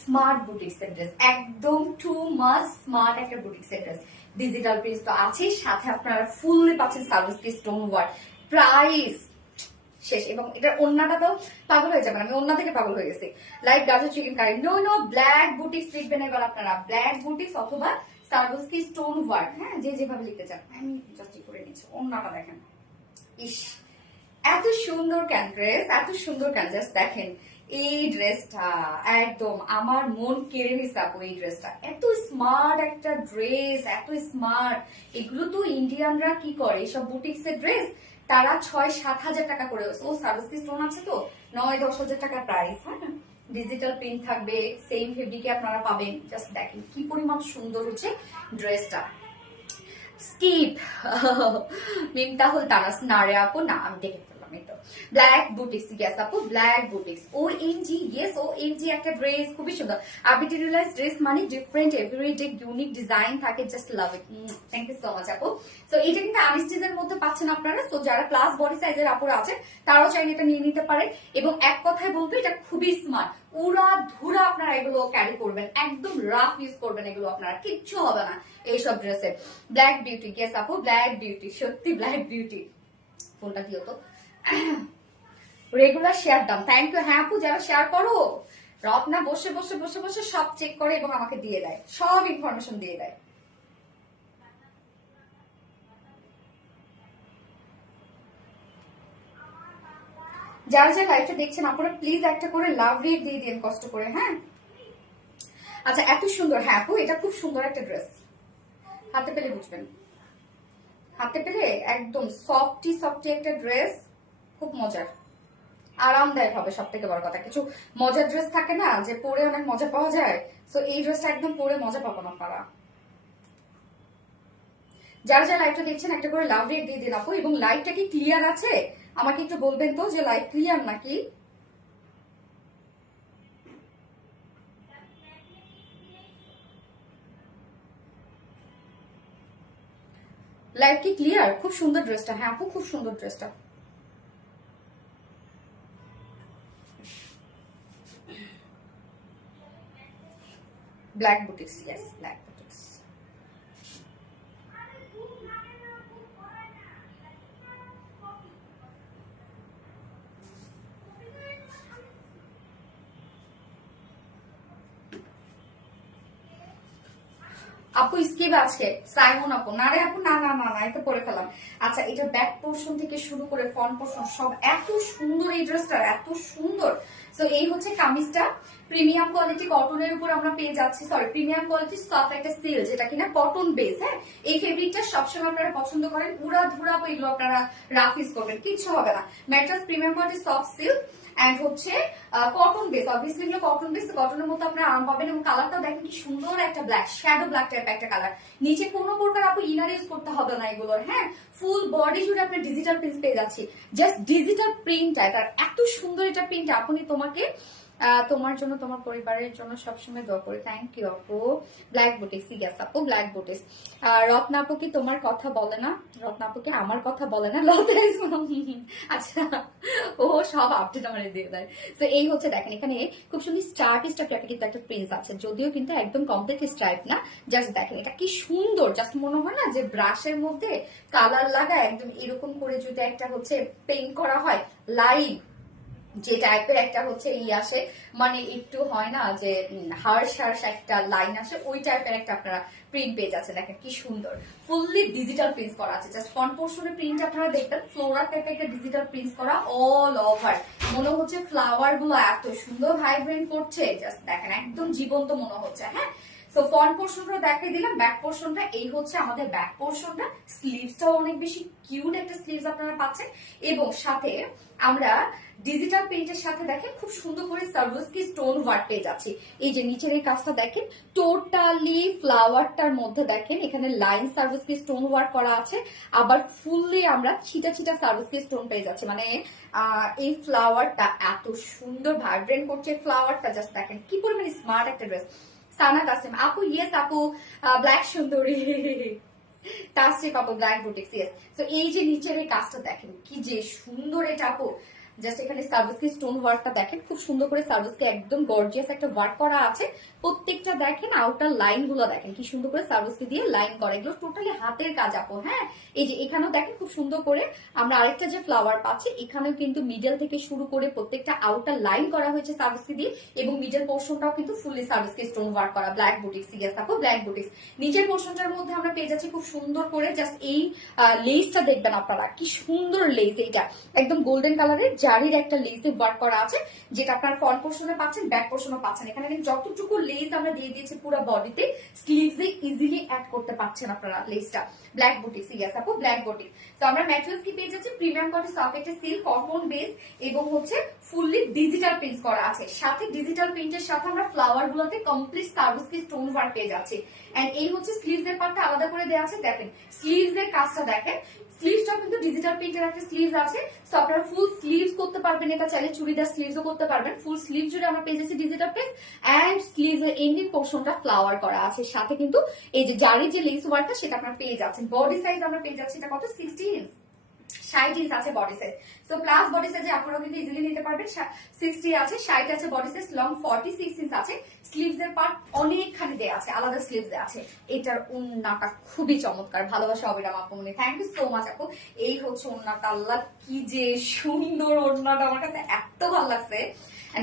স্মার্ট বুটিক্সের ড্রেস, একদম টু মাচ স্মার্ট একটা বুটিক্সের ড্রেস। ডিজিটাল প্রিন্ট তো আছে, সাথে আপনারা ফুললি পাচ্ছেন service piece stone work. Price শেষ। এবং এটার ওন্নাটা তো পাগল হয়ে যাবেন, আমি ওন্না থেকে পাগল হয়ে গেছি। লাইক গাজর chicken curry, no no, black boutiques লিখবেন এবার আপনারা, ব্ল্যাক বুটিক্স অথবা সারভস্কি স্টোন ওয়ার্ক, হ্যাঁ যে যেভাবে লিখতে চান। আমি জাস্ট করে নিচ্ছি, ওন্নাটা দেখেন, ইস এত সুন্দর ক্যান ড্রেস, এত সুন্দর ক্যান, জাস্ট দেখেন এই ড্রেসটা একদম আমার মন কেড়ে নিছে আপু। এই ড্রেসটা এত স্মার্ট একটা ড্রেস, এত স্মার্ট। এগুলো তো ইন্ডিয়ানরা কি করে, এইসব বুটিক্স এর ড্রেস তারা 6-7 হাজার টাকা করে, ও সার্ভিস স্টোন আছে তো 9-10 হাজার টাকা প্রাইস। হ্যাঁ, ডিজিটাল প্রিন্ট থাকবে, সেম ফেব্রিকে আপনারা পাবেন। জাস্ট দেখেন কি পরিমাণ সুন্দর হচ্ছে ড্রেসটা। স্কিপ মিমটা হল তারা নারে আপু, না আমি দেখে ফেললাম। এই তো ব্ল্যাক বুটিক্স, ইয়েস আপু black boutiques, O M G, yes O M G একটা ড্রেস খুবই সুন্দর। আর্বিট্রারিয়ালাইজ ড্রেস মানে ডিফারেন্ট, এভরিডে ইউনিক ডিজাইন থাকে, just love it. Thank you so much আপু। সো এটা কিন্তু আনস্টিচের মধ্যে পাচ্ছেন আপনারা। সো যারা প্লাস বডি সাইজের আপুরা আছে তারাও চাইলে এটা নিয়ে নিতে পারে। এবং এক কথায় বলবো এটা খুবই স্মার্ট, উড়া ধুরা আপনারা এগুলো ক্যারি করবেন, একদম রাফ ইউজ করবেন, এগুলো আপনারা কিচ্ছু হবে না এইসব ড্রেসে। ব্ল্যাক বিউটি, ইয়েস আপু ব্ল্যাক বিউটি, সত্যি ব্ল্যাক বিউটি। ফোনটা দিও তো। রেগুলার শেয়ার দাম, থ্যাংক ইউ। হ্যাঁ আপু যারা শেয়ার করো, রত্না বসে বসে বসে বসে সব চেক করে এবং আমাকে দিয়ে দেয়, সব ইনফরমেশন দিয়ে দেয়। যারা যারা লাইভটা দেখছেন আপনারা প্লিজ একটা করে লাভ রেট দিয়ে দিন কষ্ট করে, হ্যাঁ। আচ্ছা এত সুন্দর, হ্যাঁ আপু এটা খুব সুন্দর একটা ড্রেস, হাতে পেলে বুঝবেন, হাতে পেলে একদম সফটি সফটি একটা ড্রেস, খুব মজার, আরামদায়ক হবে। সব থেকে বড় কথা, কিছু মজার ড্রেস থাকে না যে পরে অনেক মজা পাওয়া যায়, তো এই ড্রেসটা একদম পরে মজা পাবো না আপনারা। যারা যারা লাইভটা দেখছেন একটা করে লাভ রেট দিয়ে দিন আপু। এবং লাইভটা কি ক্লিয়ার আছে আমাকে একটু বলবেন তো, যে লাইভ ক্লিয়ার নাকি। লাইভ কি ক্লিয়ার? খুব সুন্দর ড্রেসটা, হ্যাঁ আপু খুব সুন্দর ড্রেসটা। Black boutiques, yes black boutiques. আপু স্কিপ আছে, সাইমন আপু, না রে আপু, না না না না, এটা পরে ফেলাম। আচ্ছা এটা ব্যাক পোর্শন থেকে শুরু করে ফ্রন্ট পোর্শন সব এত সুন্দর, এই ড্রেসটা এত সুন্দর। সো এই হচ্ছে কামিজটা, প্রিমিয়াম কোয়ালিটি কটনের উপর আমরা পেয়ে যাচ্ছি, সরি প্রিমিয়াম কোয়ালিটি সফট একটা সিল্ক, যেটা কিনা কটন বেস। হ্যাঁ এই ফেব্রিকটা সবসময় আপনারা পছন্দ করেন, উড়া ধুরা এগুলো আপনারা রাফ ইউজ করবেন, কিচ্ছু হবে না। Mattress premium quality soft silk and হচ্ছে কটন বেস, অবভিয়াসলি এগুলো কটন বেস, কটনের মধ্যে আপনারা আরাম পাবেন। এবং কালারটা দেখেন কি সুন্দর একটা ব্ল্যাক, শ্যাডো ব্ল্যাক টাইপ একটা কালার। নিচে কোনো প্রকার আপু ইনার ইউজ করতে হবে না এগুলোর, হ্যাঁ ফুল বডি জুড়ে আপনার ডিজিটাল প্রিন্ট পেয়ে যাচ্ছি, জাস্ট ডিজিটাল প্রিন্ট টাইপ। আর এত সুন্দর এটা প্রিন্ট, আপনি তোমাকে তোমার জন্য তোমার পরিবারের জন্য সবসময় দোয়া করি। থ্যাংক ইউ আপু। ব্ল্যাক বুটিক্স, ইয়েস আপু ব্ল্যাক বুটিক্স। রত্না আপু কি তোমার কথা বলে না? রত্না আপু কি আমার কথা বলে না? আচ্ছা ও সব আপডেট আমার দিয়ে দেয়। তো এই হচ্ছে দেখেন এখানে খুব সুন্দর স্টার্ট টাইপের কিন্তু একটা প্রিন্স আছে, যদিও কিন্তু একদম কমপ্লিট স্ট্রাইপ না। জাস্ট দেখেন এটা কি সুন্দর, জাস্ট মনে হয় না যে ব্রাশের মধ্যে কালার লাগা একদম এরকম করে যদি একটা হচ্ছে পেইন্ট করা হয় লাইভ, যে টাইপের একটা হচ্ছে ই আসে, মানে একটু হয় না যে হার্শ হার্শ একটা লাইন আসে, ওই টাইপের একটা আপনারা প্রিন্ট পেয়ে যাচ্ছে। দেখেন কি সুন্দর ফুললি ডিজিটাল প্রিন্ট করা আছে। জাস্ট ফ্রন্ট পোর্শনের প্রিন্ট আপনারা দেখবেন ফ্লোরাল টাইপের একটা ডিজিটাল প্রিন্ট করা অল ওভার, মনে হচ্ছে ফ্লাওয়ার গুলো এত সুন্দর ভাইব্রেন্ট করছে, জাস্ট দেখেন একদম জীবন্ত মনে হচ্ছে। হ্যাঁ সো ফ্রন্ট পোর্শনটা দেখিয়ে দিলাম, ব্যাক পোর্শনটা এই হচ্ছে আমাদের ব্যাক পোর্শনটা। স্লিভসটাও অনেক বেশি কিউট একটা স্লিভস আপনারা পাচ্ছেন, এবং সাথে আমরা ডিজিটাল প্রিন্টের সাথে দেখেন খুব সুন্দর করে সার্ভিসকি স্টোন ওয়ার্ক পেয়ে যাচ্ছি। এই যে নিচের এই কাজটা দেখেন টোটালি ফ্লাওয়ারটার মধ্যে দেখেন এখানে লাইন সার্ভিসকি স্টোন ওয়ার্ক করা আছে, আবার ফুললি আমরা ছিটা ছিটা সার্ভিসকি স্টোন পেয়ে যাচ্ছি। মানে এই ফ্লাওয়ারটা এত সুন্দর ভাইব্রেন্ট করছে, ফ্লাওয়ারটা জাস্ট দেখেন কি পরিমাণে স্মার্ট একটা ড্রেস। সানা কাসিম আপু, ইয়েস আপু ব্ল্যাক সুন্দরী, তাসরিফ আপু ব্ল্যাক বুটিক্স, ইয়েস। তো এই যে নিচের এই কাজটা দেখেন কি যে সুন্দর এটা আপু, জাস্ট এখানে সার্ভিসকি স্টোন ওয়ার্কটা দেখেন, খুব সুন্দর করে সার্ভিসকে একদম গর্জিয়াস একটা ওয়ার্ক করা আছে। প্রত্যেকটা দেখেন আউটার লাইন গুলো দেখেন কি সুন্দর করে সার্ভিসকে দিয়ে লাইন করা, এগুলো টোটালি হাতের কাজ আপু। হ্যাঁ, এই যে এখানেও দেখেন খুব সুন্দর করে আমরা আরেকটা যে ফ্লাওয়ার পাচ্ছি, এখানেও কিন্তু মিডল থেকে শুরু করে প্রত্যেকটা আউটার লাইন করা হয়েছে সার্ভিসকে দিয়ে, এবং মিডল পোর্শনটাও কিন্তু ফুললি সার্ভিসকে স্টোন ওয়ার্ক করা। ব্ল্যাক বুটিক্স, ইয়েস আপু ব্ল্যাক বুটিক্স। নিচের পোর্শনটার মধ্যে আমরা পেয়ে যাচ্ছি খুব সুন্দর করে জাস্ট এই লেসটা দেখবেন আপনারা, কি সুন্দর লেস, এইটা একদম গোল্ডেন কালারের জারির একটা লেসে ওয়ার্ক করা আছে, যেটা আপনার ফ্রন্ট পোর্শনে পাচ্ছেন, ব্যাক পোর্শনে পাচ্ছেন। এখানে কিন্তু যতটুকু লেস আমরা দিয়ে দিয়েছি পুরো বডিতে, স্লিভসে ইজিলি অ্যাড করতে পারছেন আপনারা লেসটা। ব্ল্যাক বুটিক্স, ইয়েস আপু ব্ল্যাক বুটিক্স। তো আমরা ম্যাটেরিয়ালস কি পেয়ে যাচ্ছি, premium quality soft silk cotton base, এবং হচ্ছে ফুললি ডিজিটাল প্রিন্ট করা আছে। সাথে ডিজিটাল প্রিন্টের সাথে আমরা ফ্লাওয়ার গুলোতে কমপ্লিট সার্ভিস কি স্টোন ওয়ার্ক পেয়ে যাচ্ছি। এন্ড এই হচ্ছে স্লিভস এর পার্টটা আলাদা করে দেওয়া আছে, দেখেন স্লিভস এর কাজটা দেখেন, স্লিভসটা কিন্তু ডিজিটাল প্রিন্টের একটা স্লিভস আছে। সো আপনারা ফুল স্লিভস করতে পারবেন, এটা চাইলে চুড়িদার স্লিভসও করতে পারবেন। ফুল স্লিভ জুড়ে আমরা পেয়ে যাচ্ছি ডিজিটাল প্রিন্ট, এন্ড স্লিভস এর এন্ডিং পোর্শনটা ফ্লাওয়ার করা আছে। সাথে কিন্তু এই যে জারির যে লেস ওয়ার্কটা সেটা আপনারা পেয়ে যাচ্ছেন। বডি সাইজ আমরা পেয়ে যাচ্ছি এটা কত, 60 ইঞ্চ, 60 ইঞ্চ আছে body size. So plus body সাইজে আপনারা কিন্তু ইজিলি নিতে পারবেন। 60 আছে, 60 আছে বডি সাইজ, লং 46 ইঞ্চ আছে। স্লিভস এর পার্ট অনেকখানি দেয়া আছে, আলাদা স্লিভস দেয়া আছে। এটার ওন্নাটা খুবই চমৎকার, ভালোবাসা অবিরাম আপুমনি, থ্যাংক ইউ সো মাচ আপু। এই হচ্ছে ওন্নাটা, আল্লাহ কি যে সুন্দর ওন্নাটা, আমার কাছে এত ভালো লাগছে।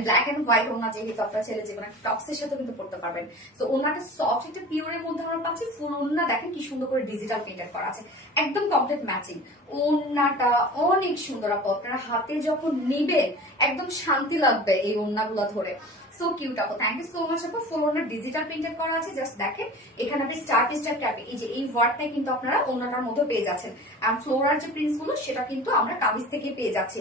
ব্ল্যাক এন্ড হোয়াইট ওনা, যেহেতু আপনারা ছেলে যেকোনো টপসের সাথে কিন্তু পড়তে পারবেন। তো ওনাটা সফট একটা পিওরের মধ্যে আমরা পাচ্ছি। ফুল ওনা দেখেন কি সুন্দর করে ডিজিটাল প্রিন্টেড করা আছে, একদম কমপ্লিট ম্যাচিং। ওনাটা অনেক সুন্দর আপু, আপনারা হাতে যখন নিবেন একদম শান্তি লাগবে এই ওনাগুলো ধরে। সো কিউট আপু, থ্যাংক ইউ সো মাচ আপু। ফুল ওনা ডিজিটাল প্রিন্টেড করা আছে, জাস্ট দেখেন এখানে আপনি স্টার ক্যাপে এই যে এই ওয়ার্ডটাই কিন্তু আপনারা ওনাটার মধ্যে পেয়ে যাচ্ছেন। আর ফ্লোরার যে প্রিন্টস গুলো সেটা কিন্তু আমরা কামিজ থেকে পেয়ে যাচ্ছি।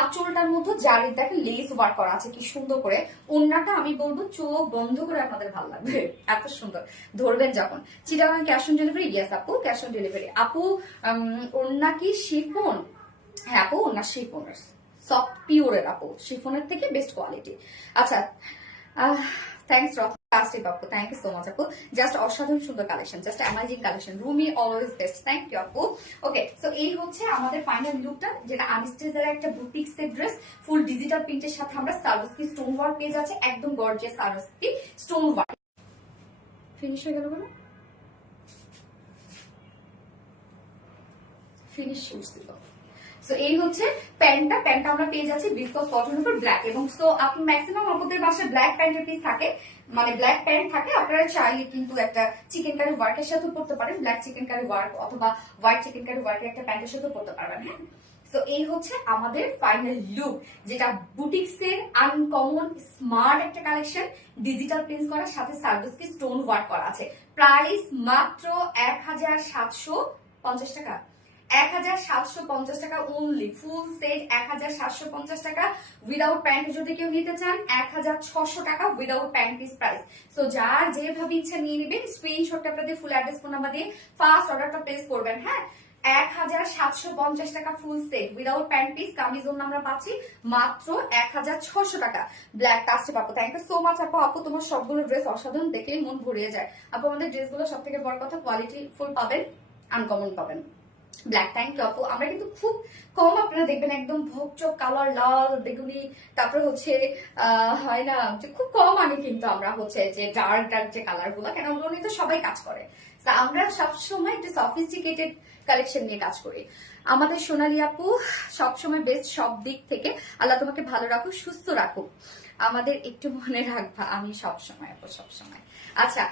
আঁচলটার মধ্যে জারির দেখেন লেস ওয়ার্ক করা আছে কি সুন্দর করে। ওন্নাটা আমি বলবো চোখ বন্ধ করে আপনাদের ভালো লাগবে, এত সুন্দর ধরবেন যখন। Chittagong cash on delivery, yes আপু ক্যাশ অন ডেলিভারি। আপু ওন্না কি শিফন? হ্যাঁ আপু ওন্না শিফনের, সফট পিওরের আপু, শিফনের থেকে বেস্ট কোয়ালিটি। আচ্ছা থ্যাংকস রাস্টিভ আপু, থ্যাংক ইউ সো মাচ আপু। জাস্ট অসাধারণ সুন্দর collection, just amazing collection, Rumi always best, thank you আপু। ওকে, সো এই হচ্ছে আমাদের ফাইনাল লুকটা, যেটা আনস্টেজের একটা বুটিক্স এর ড্রেস, ফুল ডিজিটাল প্রিন্টের সাথে আমরা সার্ভিসকি স্টোন ওয়ার্ক পেয়ে যাচ্ছে, একদম গর্জিয়াস সার্ভিসকি স্টোন ওয়ার্ক। ফিনিশ হয়ে গেল বলো, ফিনিশ দিল। সো এই হচ্ছে প্যান্টটা আমরা পেয়ে যাচ্ছি বিসকস কটনের উপর ব্ল্যাক, এবং সো আপনি ম্যাক্সিমাম আপনাদের বাসায় ব্ল্যাক প্যান্টের পিস থাকে, মানে ব্ল্যাক প্যান্ট থাকে, আপনারা চাইলে কিন্তু একটা চিকেন কারি ওয়ার্কের সাথে পড়তে পারেন, ব্ল্যাক চিকেন কারি ওয়ার্ক অথবা হোয়াইট চিকেন কারি ওয়ার্কের একটা প্যান্টের সাথে পড়তে পারবেন। হ্যাঁ, তো এই হচ্ছে আমাদের ফাইনাল লুক, যেটা বুটিক্স এর আনকমন স্মার্ট একটা কালেকশন, ডিজিটাল প্রিন্ট করা, সাথে সার্ভিসকি স্টোন ওয়ার্ক করা আছে। প্রাইস মাত্র 1750 টাকা, 1750 টাকা অনলি। ফুল সেট 1750 টাকা। উইদাউট প্যান্ট যদি কেউ নিতে চান 1600 টাকা without pant piece price. So যার যেভাবে ইচ্ছা নিয়ে নেবেন, স্ক্রিনশটটা আপনাদের ফুল অ্যাড্রেস ফোন নাম্বার দিয়ে ফার্স্ট অর্ডারটা প্লেস করবেন। হ্যাঁ, 1750 টাকা full set without pant piece. Kameez আমরা পাচ্ছি মাত্র 1600 টাকা। ব্ল্যাক কাস্টে পাবো, থ্যাংক ইউ সো মাচ আপু। আপু তোমার সবগুলো ড্রেস অসাধারণ, দেখলেই মন ভরিয়ে যায় আপু। আমাদের ড্রেসগুলো সব থেকে বড় কথা কোয়ালিটি ফুল পাবেন, আনকমন পাবেন। ব্ল্যাক, থ্যাংক ইউ আপু। আমরা কিন্তু খুব কম, আপনারা দেখবেন একদম ভোগচক কালার, লাল বেগুনি, তারপরে হচ্ছে হয় না যে খুব কম আনি কিন্তু আমরা হচ্ছে যে ডার্ক যে কালার গুলা, কেন ওগুলো নিয়ে তো সবাই কাজ করে। আমরা সবসময় একটু সফিস্টিকেটেড কালেকশন নিয়ে কাজ করি। আমাদের সোনালী আপু সবসময় বেস্ট, সব দিক থেকে। আল্লাহ তোমাকে ভালো রাখুক, সুস্থ রাখুক, আমাদের একটু মনে রাখবা। আমি সবসময় আপু, সবসময়। আচ্ছা,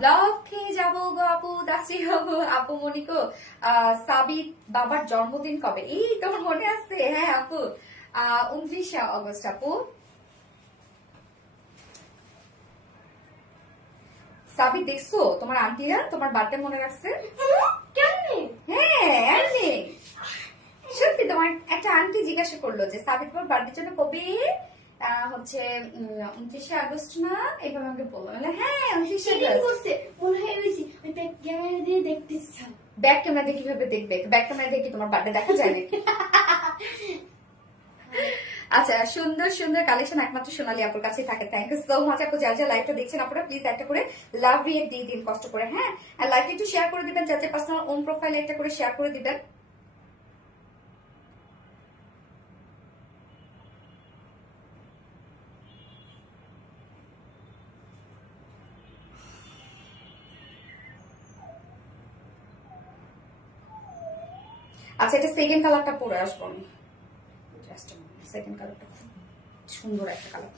ব্লগ খেয়ে যাবো গো আপু, দাসি হবো আপু মনিকো। সাবিত বাবার জন্মদিন কবে? এই তোমার মনে আছে? হ্যাঁ আপু, 29শে অগস্ট আপু। সাবিত দেখছো তোমার আন্টিরা তোমার বার্থডে মনে রাখছে? হ্যাঁ, সত্যি তোমার একটা আন্টি জিজ্ঞাসা করলো যে সাবিত তোমার বার্থডের জন্য কবে হচ্ছে 29শে আগস্ট না, এইভাবে আমাকে বললো। হ্যাঁ 29শে আগস্ট মনে হয়। ব্যাক ক্যামেরা দিয়ে দেখতেছি। ব্যাক ক্যামেরা দিয়ে কিভাবে দেখবে? ব্যাক ক্যামেরা দিয়ে কি তোমার বার্থডে দেখা যায় নাকি? আচ্ছা, সুন্দর সুন্দর কালেকশন একমাত্র সোনালী আপুর কাছে থাকে। থ্যাংক ইউ সো মাচ আপু। যার যা লাইভটা দেখছেন আপনারা প্লিজ একটা করে লাভ রিয়েক্ট দিয়ে দিন কষ্ট করে। হ্যাঁ, আর লাইভটা একটু শেয়ার করে দিবেন, যাতে পার্সোনাল ওন প্রোফাইলে একটা করে শেয়ার করে দিবেন। আচ্ছা, এটা সেকেন্ড কালারটা পরে আসবো আমি। সেকেন্ড কালারটা সুন্দর একটা কালার,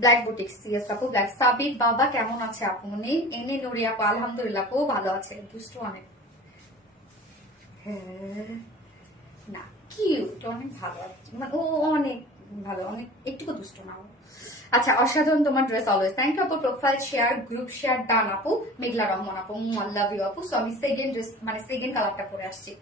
ব্ল্যাক বুটিক্স। সিএস আপু ব্ল্যাক। সাবিক বাবা কেমন আছে আপু? এনে নুরি আপু আলহামদুলিল্লাহ আপু ভালো আছে। দুষ্ট অনেক, হ্যাঁ না কিউট, অনেক ভালো আছে, মানে ও অনেক ভালো, অনেক একটু দুষ্ট না। আচ্ছা, অসাধারণ তোমার ড্রেস অলওয়েজ। থ্যাংক ইউ আপু। Profile share, group share done আপু। মেঘলা রহমান আপু, আই লাভ ইউ আপু। সো আমি সেকেন্ড ড্রেস মানে সেকেন্ড কালারটা পরে আসছি।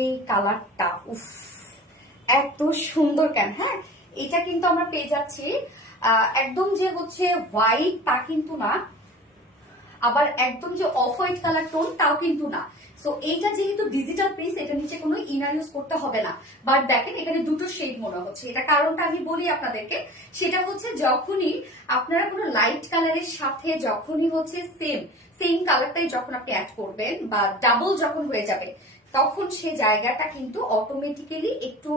এই কালারটা উফ এত সুন্দর কেন! হ্যাঁ, এটা কিন্তু আমরা পেয়ে যাচ্ছি একদম যে হচ্ছে হোয়াইট তা কিন্তু না, আবার একদম যে অফ হোয়াইট কালার টোন তাও কিন্তু না। সো এইটা যেহেতু ডিজিটাল পিস, এটা নিচে কোনো ইনার ইউজ করতে হবে না। বাট দেখেন এখানে দুটো শেড মনে হচ্ছে, এটা কারণটা আমি বলি আপনাদেরকে। সেটা হচ্ছে যখনই আপনারা কোনো লাইট কালারের সাথে যখনই হচ্ছে সেম কালারটাই যখন আপনি অ্যাড করবেন বা ডাবল যখন হয়ে যাবে, তখন সে জায়গাটা কিন্তু অটোমেটিক্যালি একটু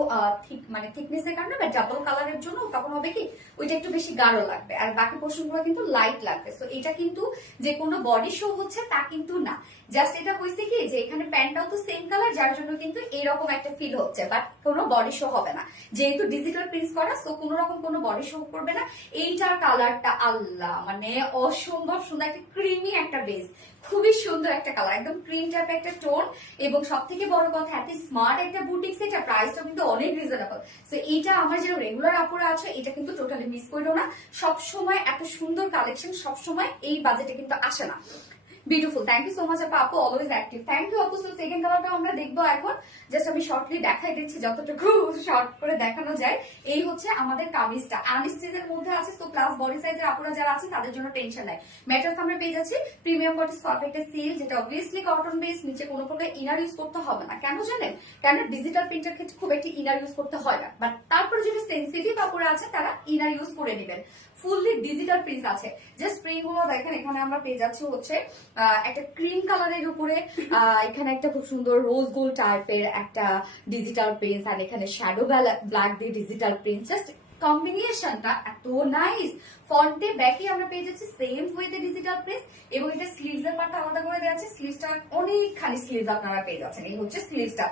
মানে থিকনেসের কারণে বা ডাবল কালারের জন্য তখন হবে কি ওইটা একটু বেশি গাঢ় লাগবে, আর বাকি পোর্শনগুলো কিন্তু লাইট লাগবে। সো এটা কিন্তু যে কোনো বডি শো হচ্ছে তা কিন্তু না, জাস্ট এটা হয়েছে কি যে এখানে প্যান্টটাও তো সেম কালার, যার জন্য কিন্তু এরকম একটা ফিল হচ্ছে, বাট কোনো বডি শো হবে না যেহেতু ডিজিটাল প্রিন্ট করা। সো কোনো রকম কোনো বডি শো করবে না। এইটার কালারটা আল্লাহ মানে অসম্ভব সুন্দর, একটা ক্রিমি একটা বেস, খুবই সুন্দর একটা কালার, একদম ক্রিম টাইপ একটা টোন। এবং সব থেকে বড় কথা এত স্মার্ট একটা বুটিক্স, এটা প্রাইসটা কিন্তু অনেক রিজনেবল। সো এইটা আমার যেটা রেগুলার আপুরা আছে, এটা কিন্তু টোটালি মিস করলো না। সব সময় এত সুন্দর কালেকশন সব সময় এই বাজেটে কিন্তু আসে না। Beautiful, thank you so much আপু, অলওয়েজ অ্যাক্টিভ। থ্যাংক ইউ আপু। সো সেকেন্ড কালারটা আমরা দেখবো এখন। জাস্ট আমি শর্টলি দেখাই দিচ্ছি যতটুকু শর্ট করে দেখানো যায়। এই হচ্ছে আমাদের কামিজটা, আনস্টিচের মধ্যে আছে। সো প্লাস বডি সাইজের আপুরা যারা আছে তাদের জন্য টেনশন নাই। ম্যাটার্স আমরা পেয়ে যাচ্ছি প্রিমিয়াম কটন সফট একটা সিল, যেটা অবভিয়াসলি কটন বেস, নিচে কোনো প্রকার ইনার ইউজ করতে হবে না। কেন জানেন? কেন ডিজিটাল প্রিন্টের ক্ষেত্রে খুব একটি ইনার ইউজ করতে হয় না, বাট তারপরে যদি সেন্সিটিভ আপুরা আছে তারা ইনার ইউজ করে নেবেন। ফুললি ডিজিটাল প্রিন্ট আছে। জাস্ট প্রিন্ট গুলো দেখেন, এখানে আমরা পেয়ে যাচ্ছি হচ্ছে একটা ক্রিম কালারের উপরে এখানে একটা খুব সুন্দর রোজ গোল্ড টাইপের একটা ডিজিটাল প্রিন্ট, আর এখানে শ্যাডো ব্ল্যাক দিয়ে ডিজিটাল প্রিন্ট। জাস্ট কম্বিনেশনটা এত নাইস। ফন্টে ব্যাকে আমরা পেয়ে যাচ্ছি সেম ওয়েতে ডিজিটাল প্রিন্ট, এবং এটা স্লিভস এর পার্টটা আলাদা করে দেওয়া আছে। স্লিভসটা অনেকখানি স্লিভস আপনারা পেয়ে যাচ্ছেন, এই হচ্ছে স্লিভসটা।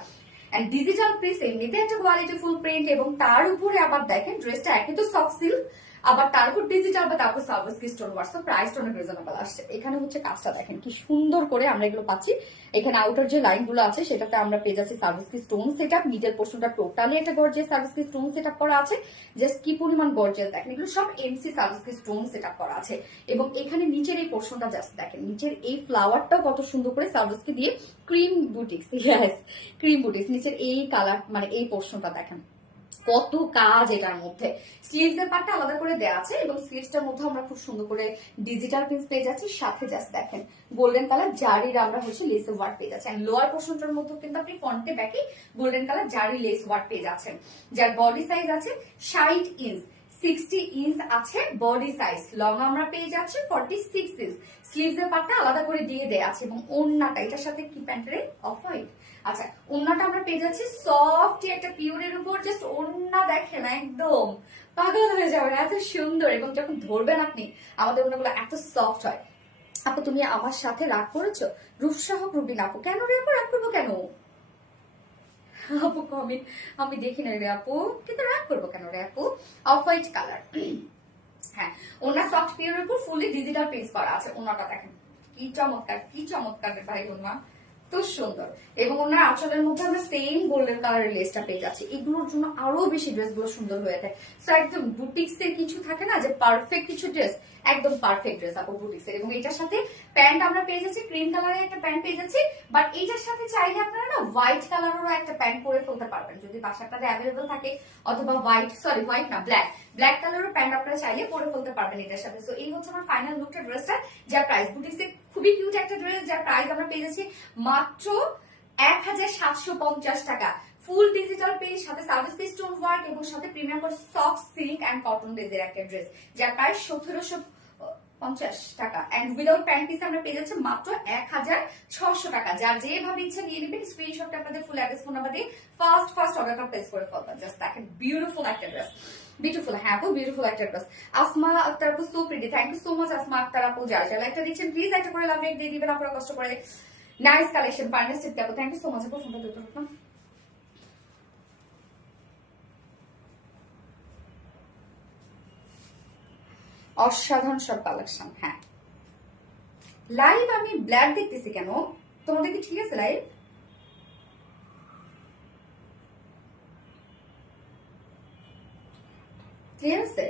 এন্ড ডিজিটাল প্রিন্ট এমনিতে একটা কোয়ালিটি ফুল প্রিন্ট, এবং তার উপরে আবার দেখেন ড্রেসটা একে তো সফট সিল্ক, আবার তার উপর ডিজিটাল বা তারপর সার্ভিস কি স্টোন ওয়ার্ক। প্রাইসটা অনেক রিজনেবল আসছে। এখানে হচ্ছে কাজটা দেখেন কি সুন্দর করে আমরা এগুলো পাচ্ছি। এখানে আউটার যে লাইন গুলো আছে সেটাতে আমরা পেয়ে যাচ্ছি সার্ভিস কি স্টোন সেটআপ। মিডল পোর্শনটা টোটালি একটা গর্জিয়াস সার্ভিস কি স্টোন সেটআপ করা আছে। জাস্ট কি পরিমাণ গর্জিয়াস দেখেন, এগুলো সব এমসি সার্ভিস কি স্টোন সেটআপ করা আছে। এবং এখানে নিচের এই পোর্শনটা জাস্ট দেখেন, নিচের এই ফ্লাওয়ারটাও কত সুন্দর করে সার্ভিস কি দিয়ে cream boutiques, yes cream boutiques. নিচের এই কালার মানে এই পোর্শনটা দেখেন কত কাজ এটার মধ্যে। স্লিভস এর পার্টটা আলাদা করে দেওয়া আছে, এবং স্লিভসটার মধ্যে আমরা খুব সুন্দর করে ডিজিটাল প্রিন্ট পেয়ে যাচ্ছি। সাথে জাস্ট দেখেন গোল্ডেন কালার জারির আমরা হচ্ছে লেস ওয়ার্ক পেয়ে যাচ্ছি। লোয়ার পোর্শনটার মধ্যে কিন্তু আপনি ফ্রন্টে ব্যাকে গোল্ডেন কালার জারি লেস ওয়ার্ক পেয়ে যাচ্ছেন, যার বডি সাইজ আছে 60 ইঞ্চ। 60 ইঞ্চ আছে বডি সাইজ, লং আমরা পেয়ে যাচ্ছি 46 ইঞ্চ, স্লিভস এর পাটটা আলাদা করে দিয়ে দেয়া আছে এবং ওড়নাটা এটার সাথে কি প্যান্টের অফ হোয়াইট। আচ্ছা, ওড়নাটা আমরা পেয়ে যাচ্ছি সফট একটা পিওরের উপর, জাস্ট ওড়না দেখেন একদম পাগল হয়ে যাবেন, এত সুন্দর এবং যখন ধরবেন আপনি আমাদের ওড়নাগুলো এত সফট হয়। আপু তুমি আমার সাথে রাগ করেছো? রূপসহ রুবিন আপু, কেন রে আপু, রাগ করবো কেন? আপু কমেন্ট আমি দেখি না রে আপু, কিন্তু রাগ করবো কেন রে আপু? অফ হোয়াইট কালার, হ্যাঁ ওনার সফট পিওর উপর ফুলি ডিজিটাল পেজ করা আছে। ওনাটা দেখেন কি চমৎকার, কি চমৎকার রে ভাই, ওনা তো সুন্দর। এবং ওনার আঁচলের মধ্যে আমরা সেম গোল্ডেন কালারের লেসটা পেয়ে যাচ্ছি, এগুলোর জন্য আরো বেশি ড্রেসগুলো সুন্দর হয়ে থাকে। সো একদম বুটিক্স এর কিছু থাকে না যে পারফেক্ট কিছু ড্রেস, একদম পারফেক্ট ড্রেস আপু বুটিক্স এর। এবং এটার সাথে প্যান্ট আমরা পেয়ে যাচ্ছি, ক্রিম কালারের একটা প্যান্ট পেয়ে যাচ্ছি, বাট এটার সাথে চাইলে আপনারা না হোয়াইট কালারেরও একটা প্যান্ট পরে ফেলতে পারবেন যদি বাসাটাতে অ্যাভেলেবল থাকে, অথবা হোয়াইট না ব্ল্যাক কালারের প্যান্ট আপনারা চাইলে পরে ফেলতে পারবেন এটার সাথে। সো এই হচ্ছে আমার ফাইনাল লুকটা ড্রেসটা, যার প্রাইস বুটিক্স এর খুবই কিউট একটা ড্রেস, যার প্রাইস আমরা পেয়ে যাচ্ছি মাত্র 1750 টাকা। ফুল ডিজিটাল পেজ, সাথে সার্ভিস পিস স্টোন ওয়ার্ক এবং সাথে premium soft silk and cotton বেজের একটা ড্রেস, যার প্রাইস 1750 টাকা। এন্ড উইদাউট প্যান্ট পিস আমরা পেয়ে যাচ্ছি মাত্র 1600 টাকা। যার যেভাবে ইচ্ছা নিয়ে নেবেন, স্ক্রিনশটটা আপনাদের ফুল অ্যাড্রেস ফোন নাম্বার দিয়ে ফার্স্ট অর্ডারটা প্লেস করে ফেলবেন। জাস্ট দেখেন বিউটিফুল একটা ড্রেস, বিউটিফুল, হ্যাঁ আপু বিউটিফুল একটা ড্রেস। আসমা আক্তার আপু so pretty, thank you so much Asma Akter আপু। যারা যারা একটা দিচ্ছেন প্লিজ একটা করে লাভ রেট দিয়ে দিবেন আপনারা কষ্ট করে। নাইস কালেকশন, ফার্নেস্টেড আপু, থ্যাংক ইউ সো মাচ আপু। ফোনটা দিতে হবে না, অসাধারণ সব কালেকশন। হ্যাঁ লাইভ আমি ব্ল্যাক দেখতেছি কেন, তোমাদের কি ঠিক আছে লাইভ? ক্লিয়ার আছে?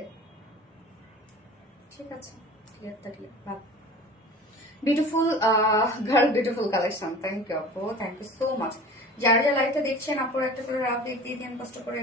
ঠিক আছে, ক্লিয়ারটা ক্লিয়ার, ভালো। Beautiful girl, beautiful collection, thank you আপু, থ্যাংক ইউ সো মাচ। যারা যারা লাইভটা দেখছেন আপুরা একটা করে আপডেট দিয়ে দিন কষ্ট করে।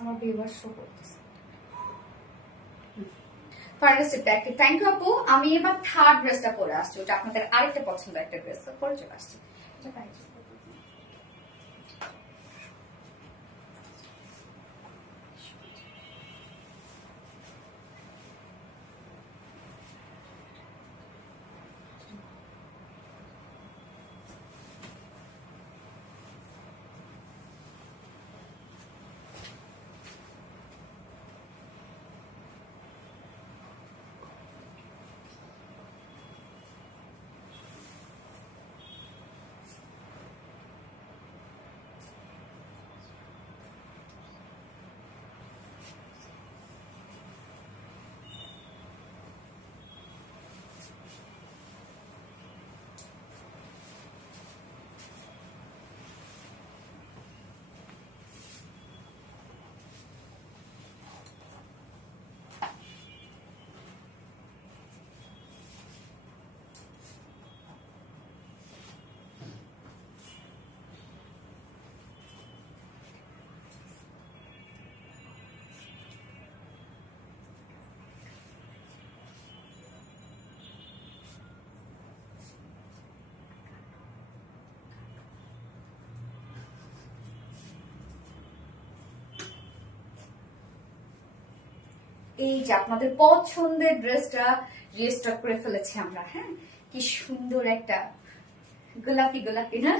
আমার ভিউয়ার শো করতেছে। থ্যাংক ইউ আপু। আমি এবার থার্ড ড্রেসটা পরে আসছি, ওটা আপনাদের আরেকটা পছন্দ একটা ড্রেস পরে চলে আসছি। এই যে আপনাদের পছন্দের ড্রেসটা রিস্টক করে ফেলেছি আমরা। হ্যাঁ কি সুন্দর একটা গোলাপি গোলাপি না,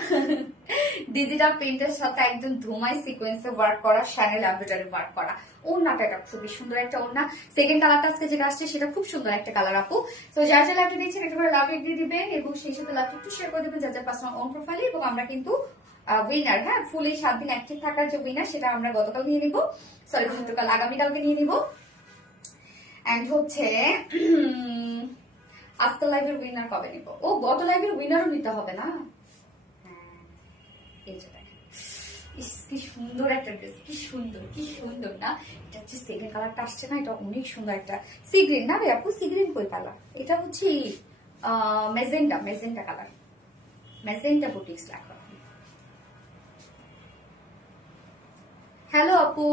ডিজিটাল প্রিন্টের সাথে একদম ধুমাই সিকোয়েন্সে ওয়ার্ক করা, শ্যানেল এমব্রয়ডারি ওয়ার্ক করা। ওড়নাটা এটা খুবই সুন্দর একটা ওড়না। সেকেন্ড কালারটা আজকে যেটা আসছে সেটা খুব সুন্দর একটা কালার আপু। তো যার যার লাভটা দিচ্ছেন একটা করে লাভ দিয়ে দিবেন এবং সেই সাথে লাভটা একটু শেয়ার করে দিবেন যার যার পার্সোনাল অন প্রোফাইলে। এবং আমরা কিন্তু উইনার, হ্যাঁ ফুল এই 7 দিন অ্যাক্টিভ থাকার যে উইনার সেটা আমরা গতকাল নিয়ে নিব, সরি গতকাল আগামীকালকে নিয়ে নিব। এন্ড হচ্ছে আজকাল লাইভের উইনার কবে নিব? ও গত লাইভের উইনারও নিতে হবে না? হ্যাঁ এই যে দেখেন কি সুন্দর একটা ড্রেস, কি সুন্দর কি সুন্দর না। এটা হচ্ছে সেকেন্ড কালারটা আসছে না, এটা অনেক সুন্দর একটা সি গ্রিন না রে আপু, সি গ্রিন কই কালার? এটা হচ্ছে মেজেন্টা কালার, মেজেন্টা বুটিক্স লেখা। হ্যালো আপু,